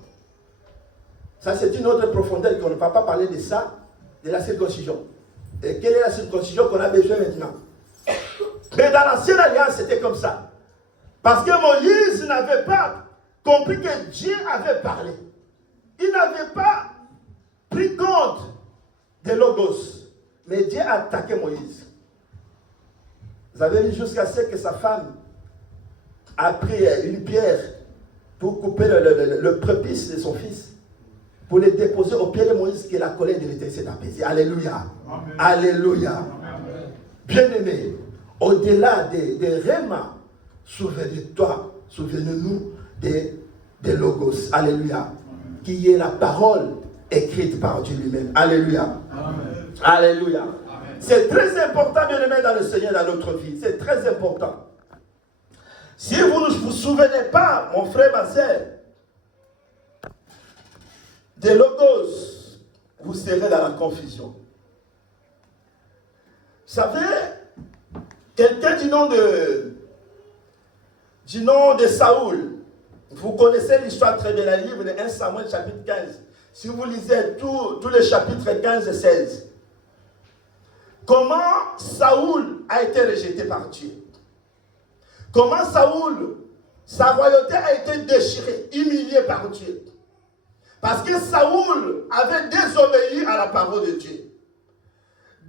Ça, c'est une autre profondeur qu'on ne va pas parler de ça, de la circoncision. Et quelle est la circoncision qu'on a besoin maintenant? Mais dans l'ancienne alliance, c'était comme ça. Parce que Moïse n'avait pas compris que Dieu avait parlé. Il n'avait pas pris compte des logos. Mais Dieu a attaqué Moïse. Vous avez vu jusqu'à ce que sa femme a pris une pierre pour couper le prépuce de son fils, pour le déposer au pied de Moïse, que la colère de l'Éternel s'est apaisée. Alléluia. Amen. Alléluia. Bien-aimés, au-delà des rémas, souvenez-nous des logos. Alléluia. Amen. Qui est la parole écrite par Dieu lui-même. Alléluia. Amen. Alléluia. Amen. C'est très important, bien-aimés, dans le Seigneur, dans notre vie. C'est très important. Si vous ne vous souvenez pas, mon frère, ma soeur, des logos, vous serez dans la confusion. Vous savez, quelqu'un du nom de Saoul, vous connaissez l'histoire très bien, le livre de 1 Samuel chapitre 15. Si vous lisez tous les chapitres 15 et 16, comment Saoul a été rejeté par Dieu. Comment Saoul, sa royauté a été déchirée, humiliée par Dieu. Parce que Saoul avait désobéi à la parole de Dieu.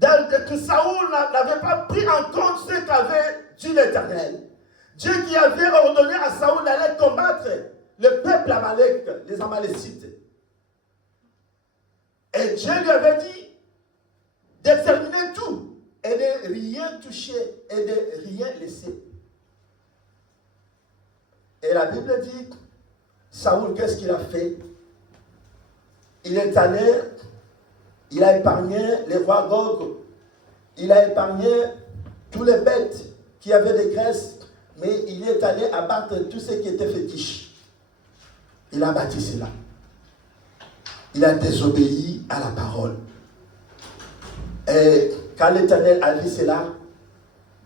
Saoul n'avait pas pris en compte ce qu'avait dit l'Éternel. Dieu qui avait ordonné à Saoul d'aller combattre le peuple Amalek, les Amalécites. Et Dieu lui avait dit d'exterminer tout et de rien toucher et de rien laisser. Et la Bible dit, Saoul, qu'est-ce qu'il a fait? Il est allé, il a épargné les rois Gog, il a épargné tous les bêtes qui avaient des graisses, mais il est allé abattre tout ce qui était fétiche. Il a bâti cela. Il a désobéi à la parole. Et quand l'Éternel a vu cela,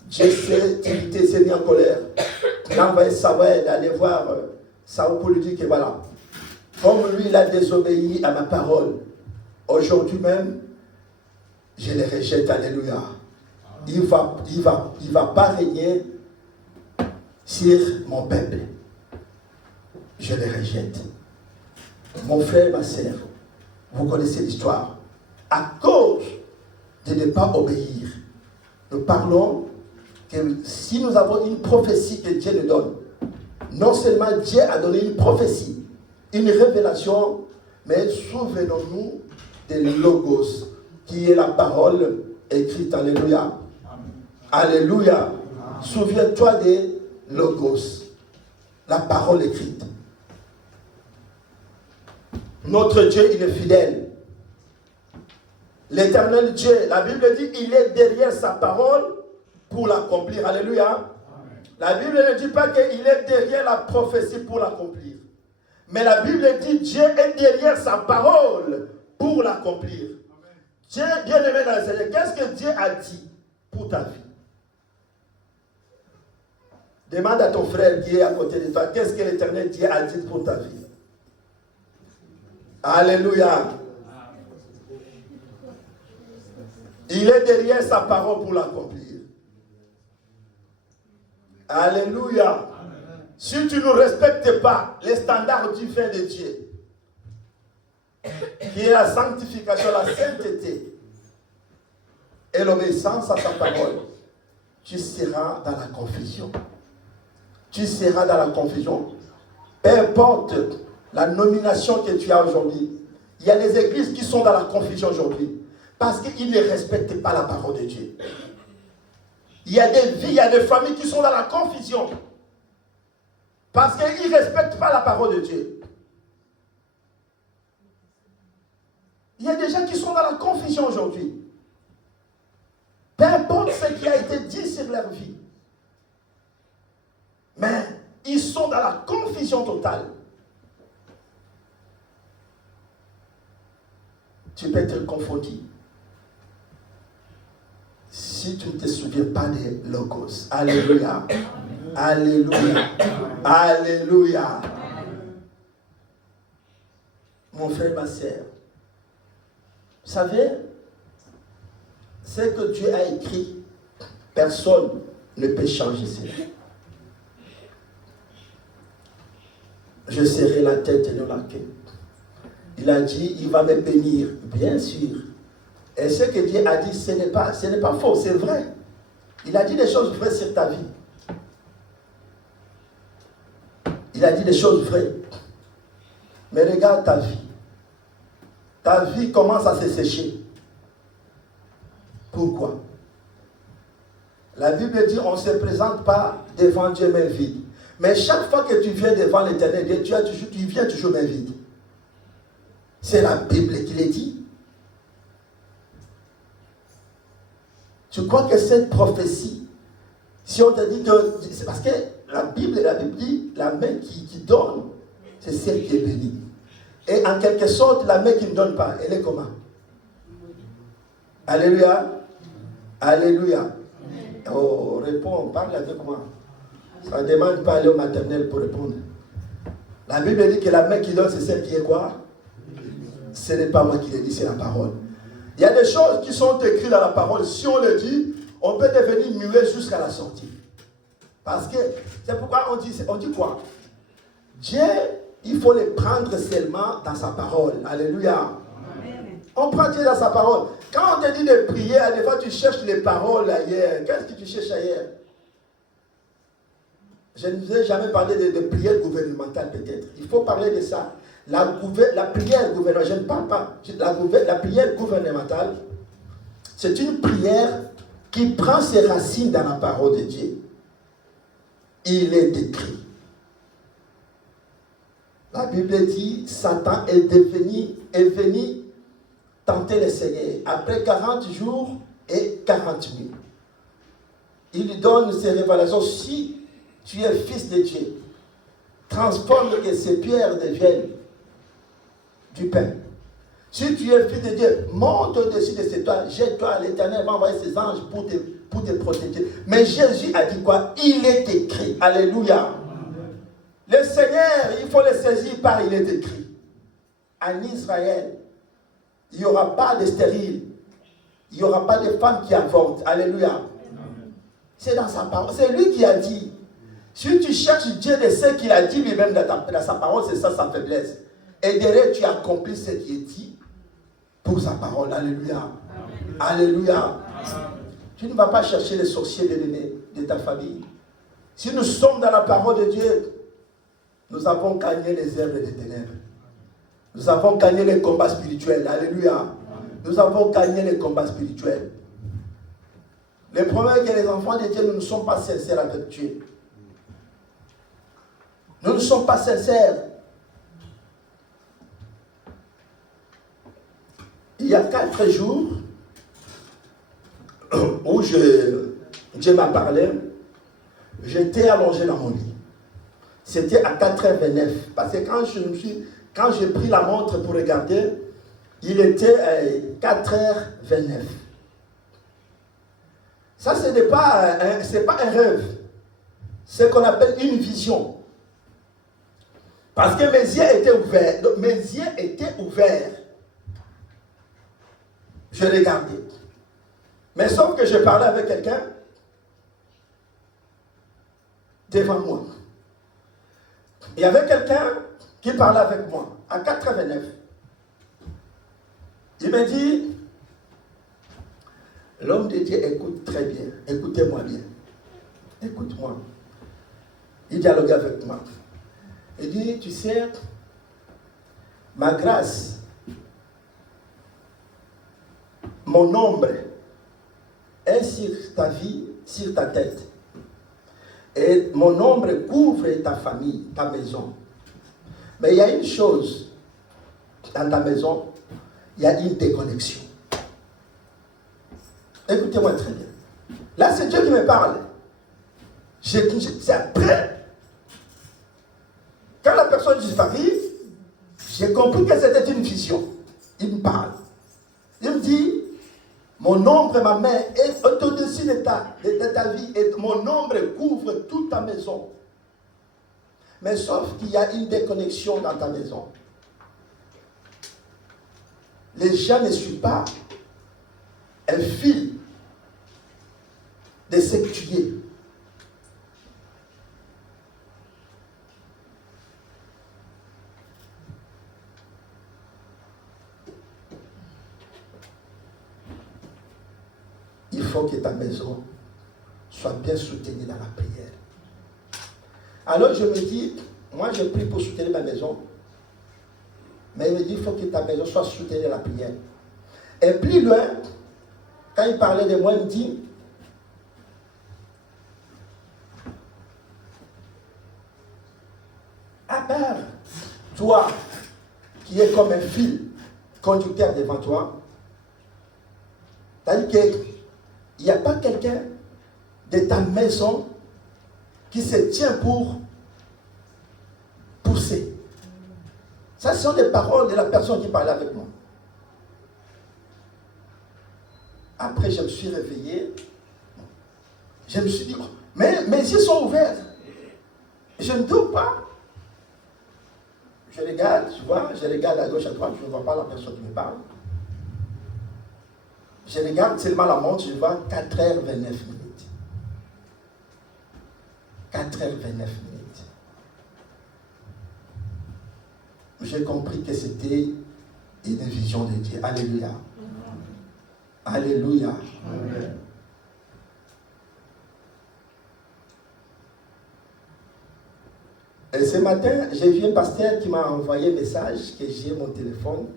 Dieu s'est mis en colère. Il a envoyé Samuel d'aller voir Saoul pour lui dire que voilà, comme lui il a désobéi à ma parole, aujourd'hui même, je les rejette, alléluia. Il va pas régner sur mon peuple. Je les rejette. Mon frère, ma sœur, vous connaissez l'histoire. À cause de ne pas obéir, nous parlons que si nous avons une prophétie que Dieu nous donne, non seulement Dieu a donné une prophétie, une révélation, mais souvenons-nous des logos, qui est la parole écrite. Alléluia. Amen. Alléluia. Souviens-toi des logos, la parole écrite. Notre Dieu, il est fidèle. L'éternel Dieu, la Bible dit, il est derrière sa parole pour l'accomplir. Alléluia. Amen. La Bible ne dit pas qu'il est derrière la prophétie pour l'accomplir. Mais la Bible dit, Dieu est derrière sa parole pour l'accomplir. Dieu, bien-aimé dans le Seigneur, qu'est-ce que Dieu a dit pour ta vie? Demande à ton frère qui est à côté de toi, qu'est-ce que l'Éternel Dieu a dit pour ta vie? Alléluia. Il est derrière sa parole pour l'accomplir. Alléluia. Si tu ne respectes pas les standards divins de Dieu, qui est la sanctification, la sainteté et l'obéissance à sa parole, tu seras dans la confusion. Tu seras dans la confusion. Peu importe la nomination que tu as aujourd'hui, il y a des églises qui sont dans la confusion aujourd'hui parce qu'ils ne respectent pas la parole de Dieu. Il y a des vies, il y a des familles qui sont dans la confusion parce qu'ils ne respectent pas la parole de Dieu. Il y a des gens qui sont dans la confusion aujourd'hui. Peu importe ce qui a été dit sur leur vie. Mais ils sont dans la confusion totale. Tu peux être confondu si tu ne te souviens pas des logos. Alléluia. Alléluia. Alléluia. Mon frère, ma sœur, vous savez, ce que Dieu a écrit, personne ne peut changer cela. Je serai la tête et non la queue. Il a dit, il va me bénir, bien sûr. Et ce que Dieu a dit, ce n'est pas faux, c'est vrai. Il a dit des choses vraies sur ta vie. Il a dit des choses vraies. Mais regarde ta vie. Ta vie commence à se sécher. Pourquoi? La Bible dit, on ne se présente pas devant Dieu main vide. Mais chaque fois que tu viens devant l'Éternel, tu viens toujours main vide. C'est la Bible qui le dit. Tu crois que cette prophétie, si on te dit que... C'est parce que la Bible dit, la main qui donne, c'est celle qui est bénie. Et en quelque sorte, la main qui ne donne pas, elle est comment? Alléluia. Alléluia. Oh, réponds, parle avec moi. Ça ne demande pas aller au maternel pour répondre. La Bible dit que la main qui donne, c'est celle qui est quoi? Ce n'est pas moi qui le dis, c'est la parole. Il y a des choses qui sont écrites dans la parole. Si on le dit, on peut devenir muet jusqu'à la sortie. Parce que, c'est pourquoi on dit quoi? Dieu, il faut le prendre seulement dans sa parole. Alléluia. Amen. On prend Dieu dans sa parole. Quand on te dit de prier, des fois tu cherches les paroles ailleurs. Qu'est-ce que tu cherches ailleurs? Je ne vous ai jamais parlé de prière gouvernementale peut-être. Il faut parler de ça. La prière gouvernementale, je ne parle pas. La prière gouvernementale, c'est une prière qui prend ses racines dans la parole de Dieu. Il est écrit. La Bible dit, Satan est venu tenter le Seigneur après 40 jours et 40 nuits. Il lui donne ses révélations. Si tu es fils de Dieu, transforme que ces pierres deviennent du pain. Si tu es fils de Dieu, monte au-dessus de ces toits, jette-toi, l'Éternel va envoyer ses anges pour te protéger. Mais Jésus a dit quoi? Il est écrit. Alléluia. Le Seigneur, il faut le saisir par il est écrit. En Israël, il n'y aura pas de stérile. Il n'y aura pas de femmes qui avortent. Alléluia. C'est dans sa parole. C'est lui qui a dit. Si tu cherches Dieu de ce qu'il a dit lui-même dans sa parole, c'est ça sa faiblesse. Et derrière, tu accomplis ce qui est dit pour sa parole. Alléluia. Amen. Alléluia. Amen. Tu ne vas pas chercher les sorciers de ta famille. Si nous sommes dans la parole de Dieu, nous avons gagné les œuvres des ténèbres. Nous avons gagné les combats spirituels. Alléluia. Amen. Nous avons gagné les combats spirituels. Le problème est que les enfants de Dieu, nous ne sommes pas sincères avec Dieu. Nous ne sommes pas sincères. Il y a 4 jours où Dieu m'a parlé, j'étais allongé dans mon lit. C'était à 4h29. Parce que quand j'ai pris la montre pour regarder, Il était 4h29. Ça, ce n'est pas un rêve. C'est ce qu'on appelle une vision. Parce que mes yeux étaient ouverts. Donc, mes yeux étaient ouverts. Je regardais. Mais sauf que je parlais avec quelqu'un devant moi. Il y avait quelqu'un qui parlait avec moi à 89. Il me dit, l'homme de Dieu écoute très bien. Écoutez-moi bien. Écoute-moi. Il dialogue avec moi. Il dit, tu sais, ma grâce, mon ombre est sur ta vie, sur ta tête. Et mon ombre couvre ta famille, ta maison. Mais il y a une chose dans ta maison, il y a une déconnexion. Écoutez-moi très bien. Là, c'est Dieu qui me parle. C'est après, quand la personne disparut, j'ai compris que c'était une vision. Il me parle. Il me dit, mon ombre, ma main, est au-dessus de ta vie, et mon ombre couvre toute ta maison. Mais sauf qu'il y a une déconnexion dans ta maison. Les gens ne suivent pas un fil de sécurité. Il faut que ta maison soit bien soutenue dans la prière. Alors je me dis, moi je prie pour soutenir ma maison, mais il me dit, il faut que ta maison soit soutenue dans la prière. Et plus loin, quand il parlait de moi, il me dit, à part toi, qui es comme un fil conducteur devant toi, c'est-à-dire qu'il n'y a pas quelqu'un de ta maison qui se tient pour pousser. Ça, ce sont des paroles de la personne qui parlait avec moi. Après, je me suis réveillé. Je me suis dit, mais mes yeux sont ouverts. Je ne dors pas. Je regarde, tu vois, je regarde à gauche, à droite, je ne vois pas la personne qui me parle. Je regarde seulement la montre, je vois 4h29 minutes. 4h29 minutes. J'ai compris que c'était une vision de Dieu. Alléluia. Alléluia. Amen. Et ce matin, j'ai vu un pasteur qui m'a envoyé un message, que j'ai mon téléphone.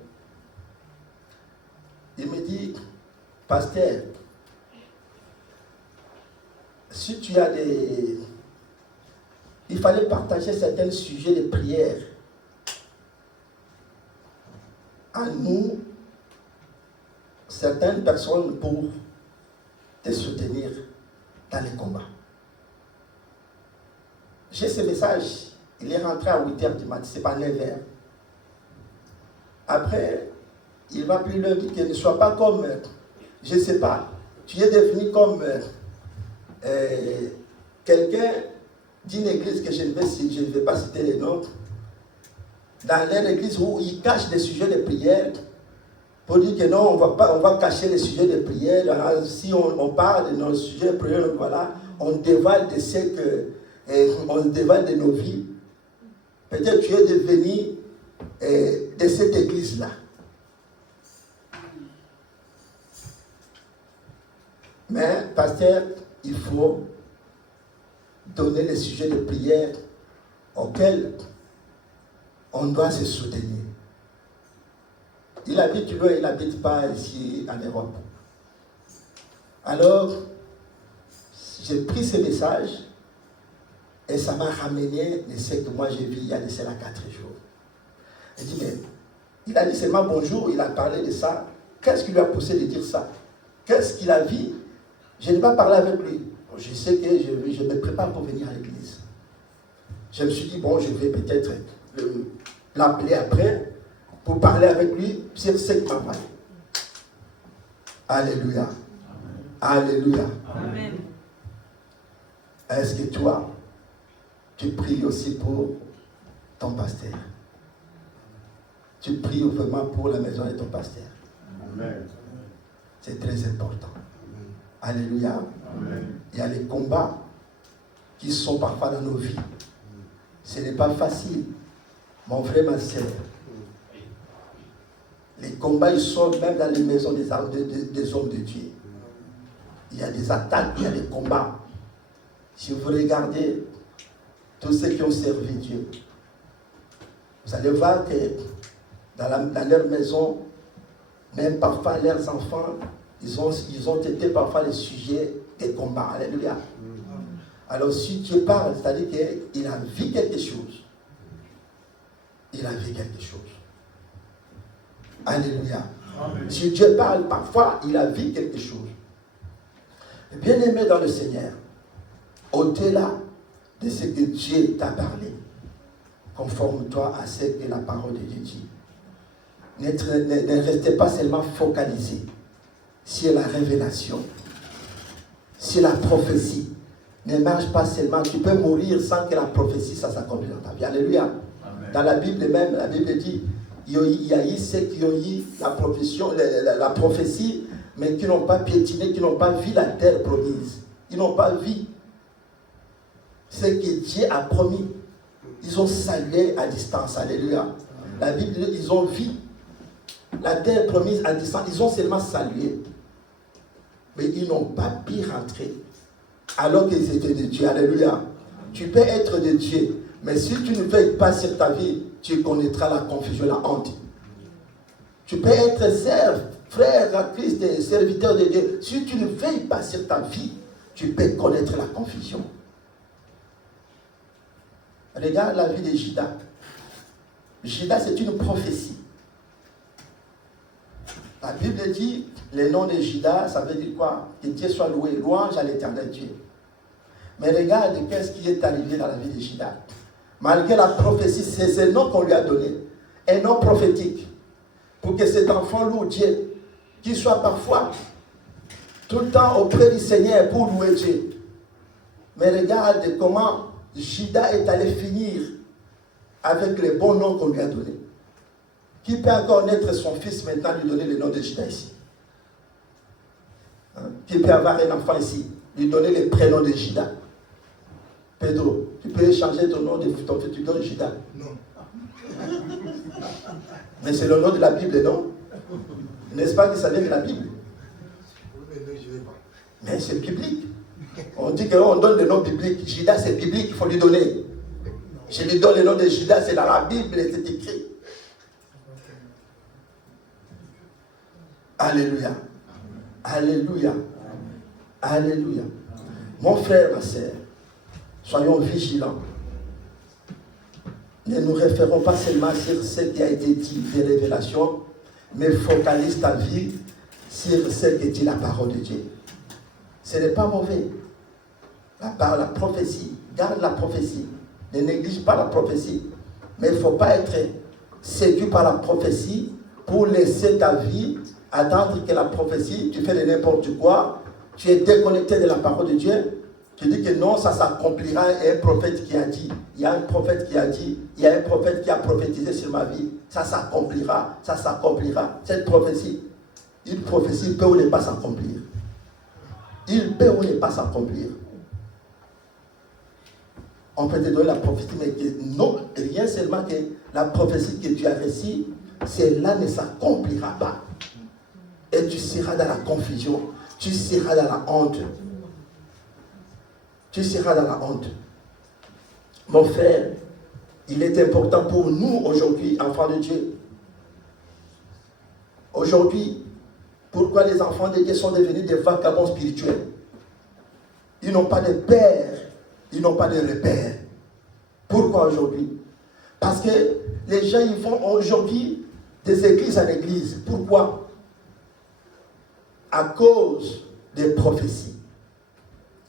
Il me dit, pasteur, si tu as des... Il fallait partager certains sujets de prière à nous, certaines personnes, pour te soutenir dans les combats. J'ai ce message, il est rentré à 8h du matin, c'est pas 9h. Après, il va plus loin, qu'il ne soit pas comme, je ne sais pas, tu es devenu comme quelqu'un d'une église que je ne vais pas citer les noms, dans leur église où ils cachent des sujets de prière, pour dire que non, on va cacher les sujets de prière. Alors, si on parle de nos sujets de prière, voilà, on dévoile de ce que, on dévoile de nos vies. Peut-être tu es devenu de cette église-là. Mais, pasteur, il faut donner les sujets de prière auxquels on doit se soutenir. Il habite loin, il n'habite pas ici en Europe. Alors, j'ai pris ce message et ça m'a ramené de ce que moi j'ai vu il y a de cela 4 jours. Il dit, mais il a dit seulement bonjour, il a parlé de ça. Qu'est-ce qui lui a poussé de dire ça? Qu'est-ce qu'il a vu? Je n'ai pas parlé avec lui. Je sais que je me prépare pour venir à l'église. Je me suis dit, bon, je vais peut-être l'appeler après pour parler avec lui sur ce qui m'a parlé. Alléluia. Alléluia. Amen. Est-ce que toi, tu pries aussi pour ton pasteur? Tu pries vraiment pour la maison de ton pasteur? Amen. C'est très important. Alléluia. Amen. Il y a les combats qui sont parfois dans nos vies. Ce n'est pas facile. Mon frère, ma soeur. Les combats, ils sont même dans les maisons des hommes de Dieu. Il y a des attaques, il y a des combats. Si vous regardez tous ceux qui ont servi Dieu, vous allez voir que dans leur maison, même parfois leurs enfants, ils ont été parfois les sujets des combats. Alléluia. Alors si Dieu parle, c'est-à-dire qu'il a vu quelque chose. Il a vu quelque chose. Alléluia. Amen. Si Dieu parle, parfois, il a vu quelque chose. Bien-aimé dans le Seigneur, au-delà de ce que Dieu t'a parlé, conforme-toi à ce que la parole de Dieu dit. Ne restez pas seulement focalisé sur la révélation, sur la prophétie. Ne marche pas seulement, tu peux mourir sans que la prophétie ça s'accomplisse dans ta vie. Alléluia. Amen. Dans la Bible même, la Bible dit, il y a eu ceux qui ont eu la prophétie, mais qui n'ont pas piétiné, qui n'ont pas vu la terre promise. Ils n'ont pas vu ce que Dieu a promis. Ils ont salué à distance. Alléluia. Amen. La Bible dit, ils ont vu la terre promise à distance. Ils ont seulement salué. Mais ils n'ont pas pu rentrer. Alors qu'ils étaient de Dieu. Alléluia. Tu peux être de Dieu. Mais si tu ne veilles pas sur ta vie, tu connaîtras la confusion, la honte. Tu peux être frère à Christ et serviteur de Dieu. Si tu ne veilles pas sur ta vie, tu peux connaître la confusion. Regarde la vie de Judas. Judas, c'est une prophétie. La Bible dit, le nom de Judas, ça veut dire quoi? Que Dieu soit loué, louange à l'éternel Dieu. Mais regarde, qu'est-ce qui est arrivé dans la vie de Judas. Malgré la prophétie, c'est ce nom qu'on lui a donné. Un nom prophétique. Pour que cet enfant loue Dieu. Qu'il soit parfois tout le temps auprès du Seigneur pour louer Dieu. Mais regarde comment Judas est allé finir avec le bon nom qu'on lui a donné. Qui peut encore naître son fils maintenant, lui donner le nom de Judas ici? Qui peut avoir un enfant ici, lui donner le prénom de Judas? Pedro, tu peux échanger ton nom de ton futur Judas? Non. Mais c'est le nom de la Bible, non? N'est-ce pas que ça vient de la Bible? Mais c'est biblique. On dit qu'on donne le nom biblique. Judas, c'est biblique, il faut lui donner. Je lui donne le nom de Judas, c'est dans la Bible, c'est écrit. Alléluia. Alléluia. Alléluia. Mon frère, ma soeur, soyons vigilants. Ne nous référons pas seulement sur ce qui a été dit des révélations, mais focalise ta vie sur ce que dit la parole de Dieu. Ce n'est pas mauvais. La prophétie, garde la prophétie. Ne néglige pas la prophétie. Mais il ne faut pas être séduit par la prophétie pour laisser ta vie attendre que la prophétie, tu fais de n'importe quoi, tu es déconnecté de la parole de Dieu. Tu dis que non, ça s'accomplira. Il y a un prophète qui a dit, il y a un prophète qui a dit, il y a un prophète qui a prophétisé sur ma vie. Ça s'accomplira, ça s'accomplira. Cette prophétie, une prophétie peut ou ne pas s'accomplir. Il peut ou ne pas s'accomplir. On peut te donner la prophétie, mais que non, rien seulement que la prophétie que tu as reçue, celle-là ne s'accomplira pas. Et tu seras dans la confusion, tu seras dans la honte. Tu seras dans la honte. Mon frère, il est important pour nous aujourd'hui, enfants de Dieu. Aujourd'hui, pourquoi les enfants de Dieu sont devenus des vagabonds spirituels? Ils n'ont pas de père, ils n'ont pas de repère. Pourquoi aujourd'hui? Parce que les gens, ils vont aujourd'hui des églises en église. Pourquoi? À cause des prophéties.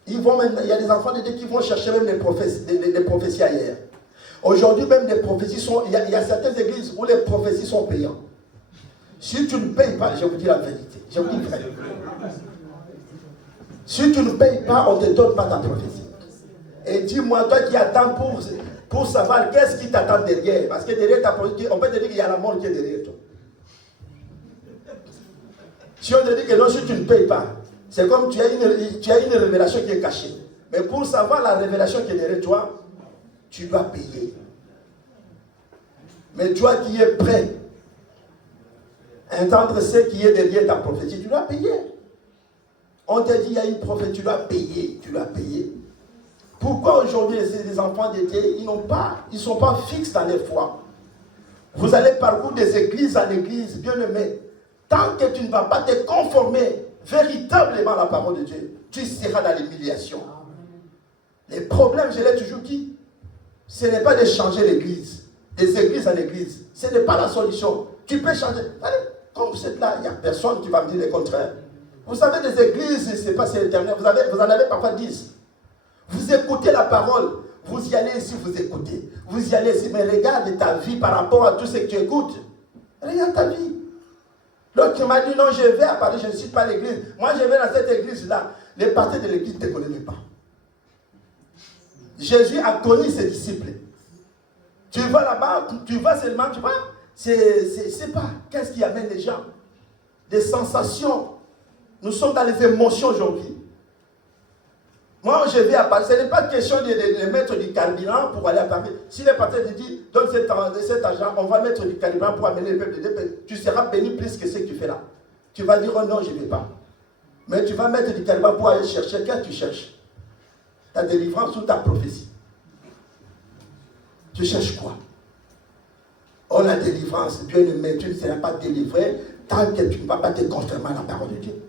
Il y a des enfants de Dieu qui vont chercher même des prophéties ailleurs. Aujourd'hui, même les prophéties sont... Il y a certaines églises où les prophéties sont payantes. Si tu ne payes pas, je vous dis la vérité. Je vous dis vrai. Si tu ne payes pas, on ne te donne pas ta prophétie. Et dis-moi, toi qui attends pour savoir qu'est-ce qui t'attend derrière. Parce que derrière ta prophétie, on peut te dire qu'il y a la mort qui est derrière toi. Si on te dit que non, si tu ne payes pas, c'est comme tu as une révélation qui est cachée. Mais pour savoir la révélation qui est derrière toi, tu dois payer. Mais toi qui es prêt à entendre ce qui est derrière ta prophétie, tu dois payer. On te dit il y a une prophétie, tu dois payer. Tu dois payer. Pourquoi aujourd'hui les enfants de Dieu, ils ne sont pas fixes dans les foi? Vous allez parcourir des églises en église, bien aimé. Tant que tu ne vas pas te conformer véritablement à la parole de Dieu, tu seras dans l'humiliation. Les problèmes, je l'ai toujours dit, ce n'est pas de changer l'église, des églises en église. Ce n'est pas la solution. Tu peux changer. Allez, comme vous êtes là, il n'y a personne qui va me dire le contraire. Vous savez, des églises, ce n'est pas c'est éternel. Vous en avez parfois 10. Vous écoutez la parole. Vous y allez ici, vous écoutez. Vous y allez ici, mais regarde ta vie par rapport à tout ce que tu écoutes. Regarde ta vie. L'autre m'a dit, non, je vais à Paris, je ne suis pas à l'église. Moi, je vais dans cette église-là. Les partis de l'église ne te connaissent même pas. Jésus a connu ses disciples. Tu vas là-bas, tu vas seulement, tu vois, c'est pas, qu'est-ce qui amène les gens? Des sensations. Nous sommes dans les émotions aujourd'hui. Moi, je vais à Paris. Ce n'est pas question de mettre du carburant pour aller à Paris. Si les partenaires te disent, donne cet argent, on va mettre du carburant pour amener le peuple de Dieu, tu seras béni plus que ce que tu fais là. Tu vas dire, oh non, je ne vais pas. Mais tu vas mettre du carburant pour aller chercher. Qu'est-ce que tu cherches? Ta délivrance ou ta prophétie? Tu cherches quoi? Oh, la délivrance, Dieu ne met, tu ne seras pas délivré tant que tu ne vas pas te conformer à la parole de Dieu.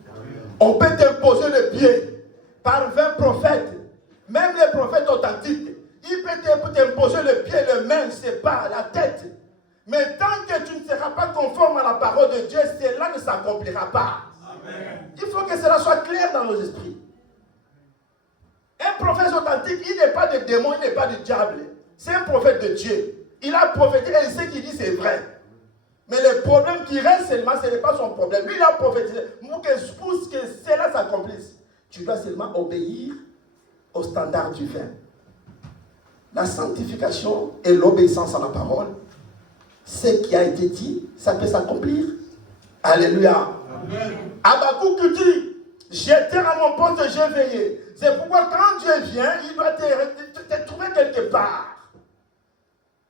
On peut t'imposer le pied par 20 prophètes, même les prophètes authentiques. Il peut t'imposer le pied, le main, c'est pas la tête. Mais tant que tu ne seras pas conforme à la parole de Dieu, cela ne s'accomplira pas. Amen. Il faut que cela soit clair dans nos esprits. Un prophète authentique, il n'est pas de démon, il n'est pas de diable. C'est un prophète de Dieu. Il a prophétisé et ce qu'il dit c'est vrai. Mais le problème qui reste seulement, ce n'est pas son problème. Lui, il a prophétisé pour que cela s'accomplisse. Tu dois seulement obéir au standard divin. La sanctification et l'obéissance à la parole, ce qui a été dit, ça peut s'accomplir. Alléluia. Habakkuk dit, j'étais à mon poste, j'ai veillé. C'est pourquoi quand Dieu vient, il doit te trouver quelque part.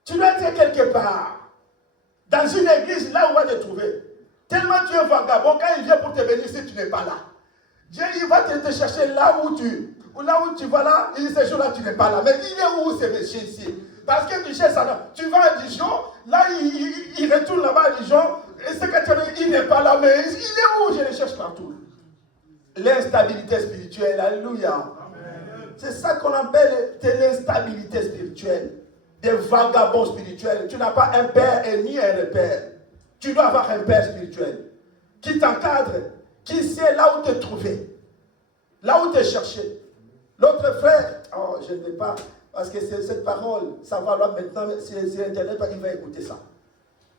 Tu dois être quelque part. Dans une église, là où il va te trouver. Tellement tu es vagabond, quand il vient pour te bénir, si tu n'es pas là. Dieu, il va te chercher là où tu vas là, il dit, ce jour-là, tu n'es pas là. Mais il est où ce monsieur ici? Parce que tu cherches ça. Tu vas à Dijon, là, il retourne là-bas à Dijon, et ce que tu as dit, il n'est pas là, mais il est où? Je le cherche partout. L'instabilité spirituelle, alléluia. C'est ça qu'on appelle l'instabilité spirituelle. Des vagabonds spirituels. Tu n'as pas un père et ni un repère. Tu dois avoir un père spirituel qui t'encadre, qui sait là où te trouver, là où te chercher. L'autre frère, oh, je ne vais pas, parce que cette parole, ça va là maintenant, sur Internet, il va écouter ça.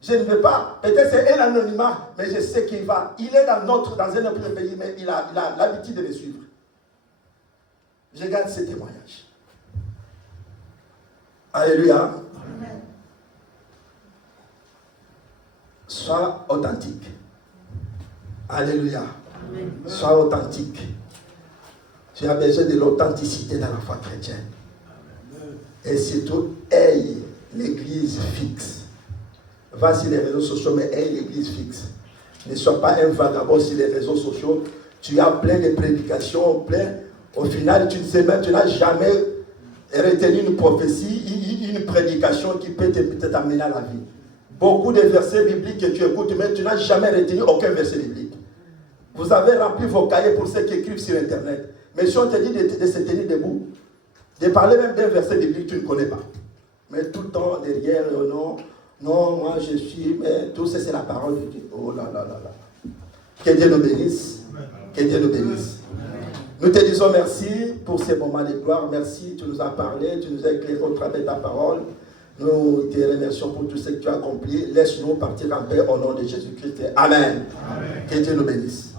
Je ne vais pas, peut-être c'est un anonymat, mais je sais qu'il va. Il est dans un autre pays, mais il a l'habitude de me suivre. Je garde ce témoignage. Alléluia. Amen. Sois authentique. Alléluia. Amen. Sois authentique. Tu as besoin de l'authenticité dans la foi chrétienne. Amen. Et surtout, aie l'église fixe. Va sur les réseaux sociaux, mais aie l'église fixe. Ne sois pas un vagabond sur les réseaux sociaux. Tu as plein de prédications, plein. Au final, tu ne sais même, tu n'as jamais retenu une prophétie, une prédication qui peut t'amener à la vie. Beaucoup de versets bibliques que tu écoutes, mais tu n'as jamais retenu aucun verset biblique. Vous avez rempli vos cahiers pour ceux qui écrivent sur Internet. Mais si on te dit de se tenir debout, de parler même d'un verset biblique, tu ne connais pas. Mais tout le temps derrière, non, moi je suis, mais tout ça c'est la parole de Dieu. Oh là là là là. Que Dieu nous bénisse. Que Dieu nous bénisse. Nous te disons merci pour ces moments de gloire. Merci, tu nous as parlé, tu nous as éclairé au travers de ta parole. Nous te remercions pour tout ce que tu as accompli. Laisse-nous partir en paix au nom de Jésus-Christ. Amen. Amen. Que Dieu nous bénisse.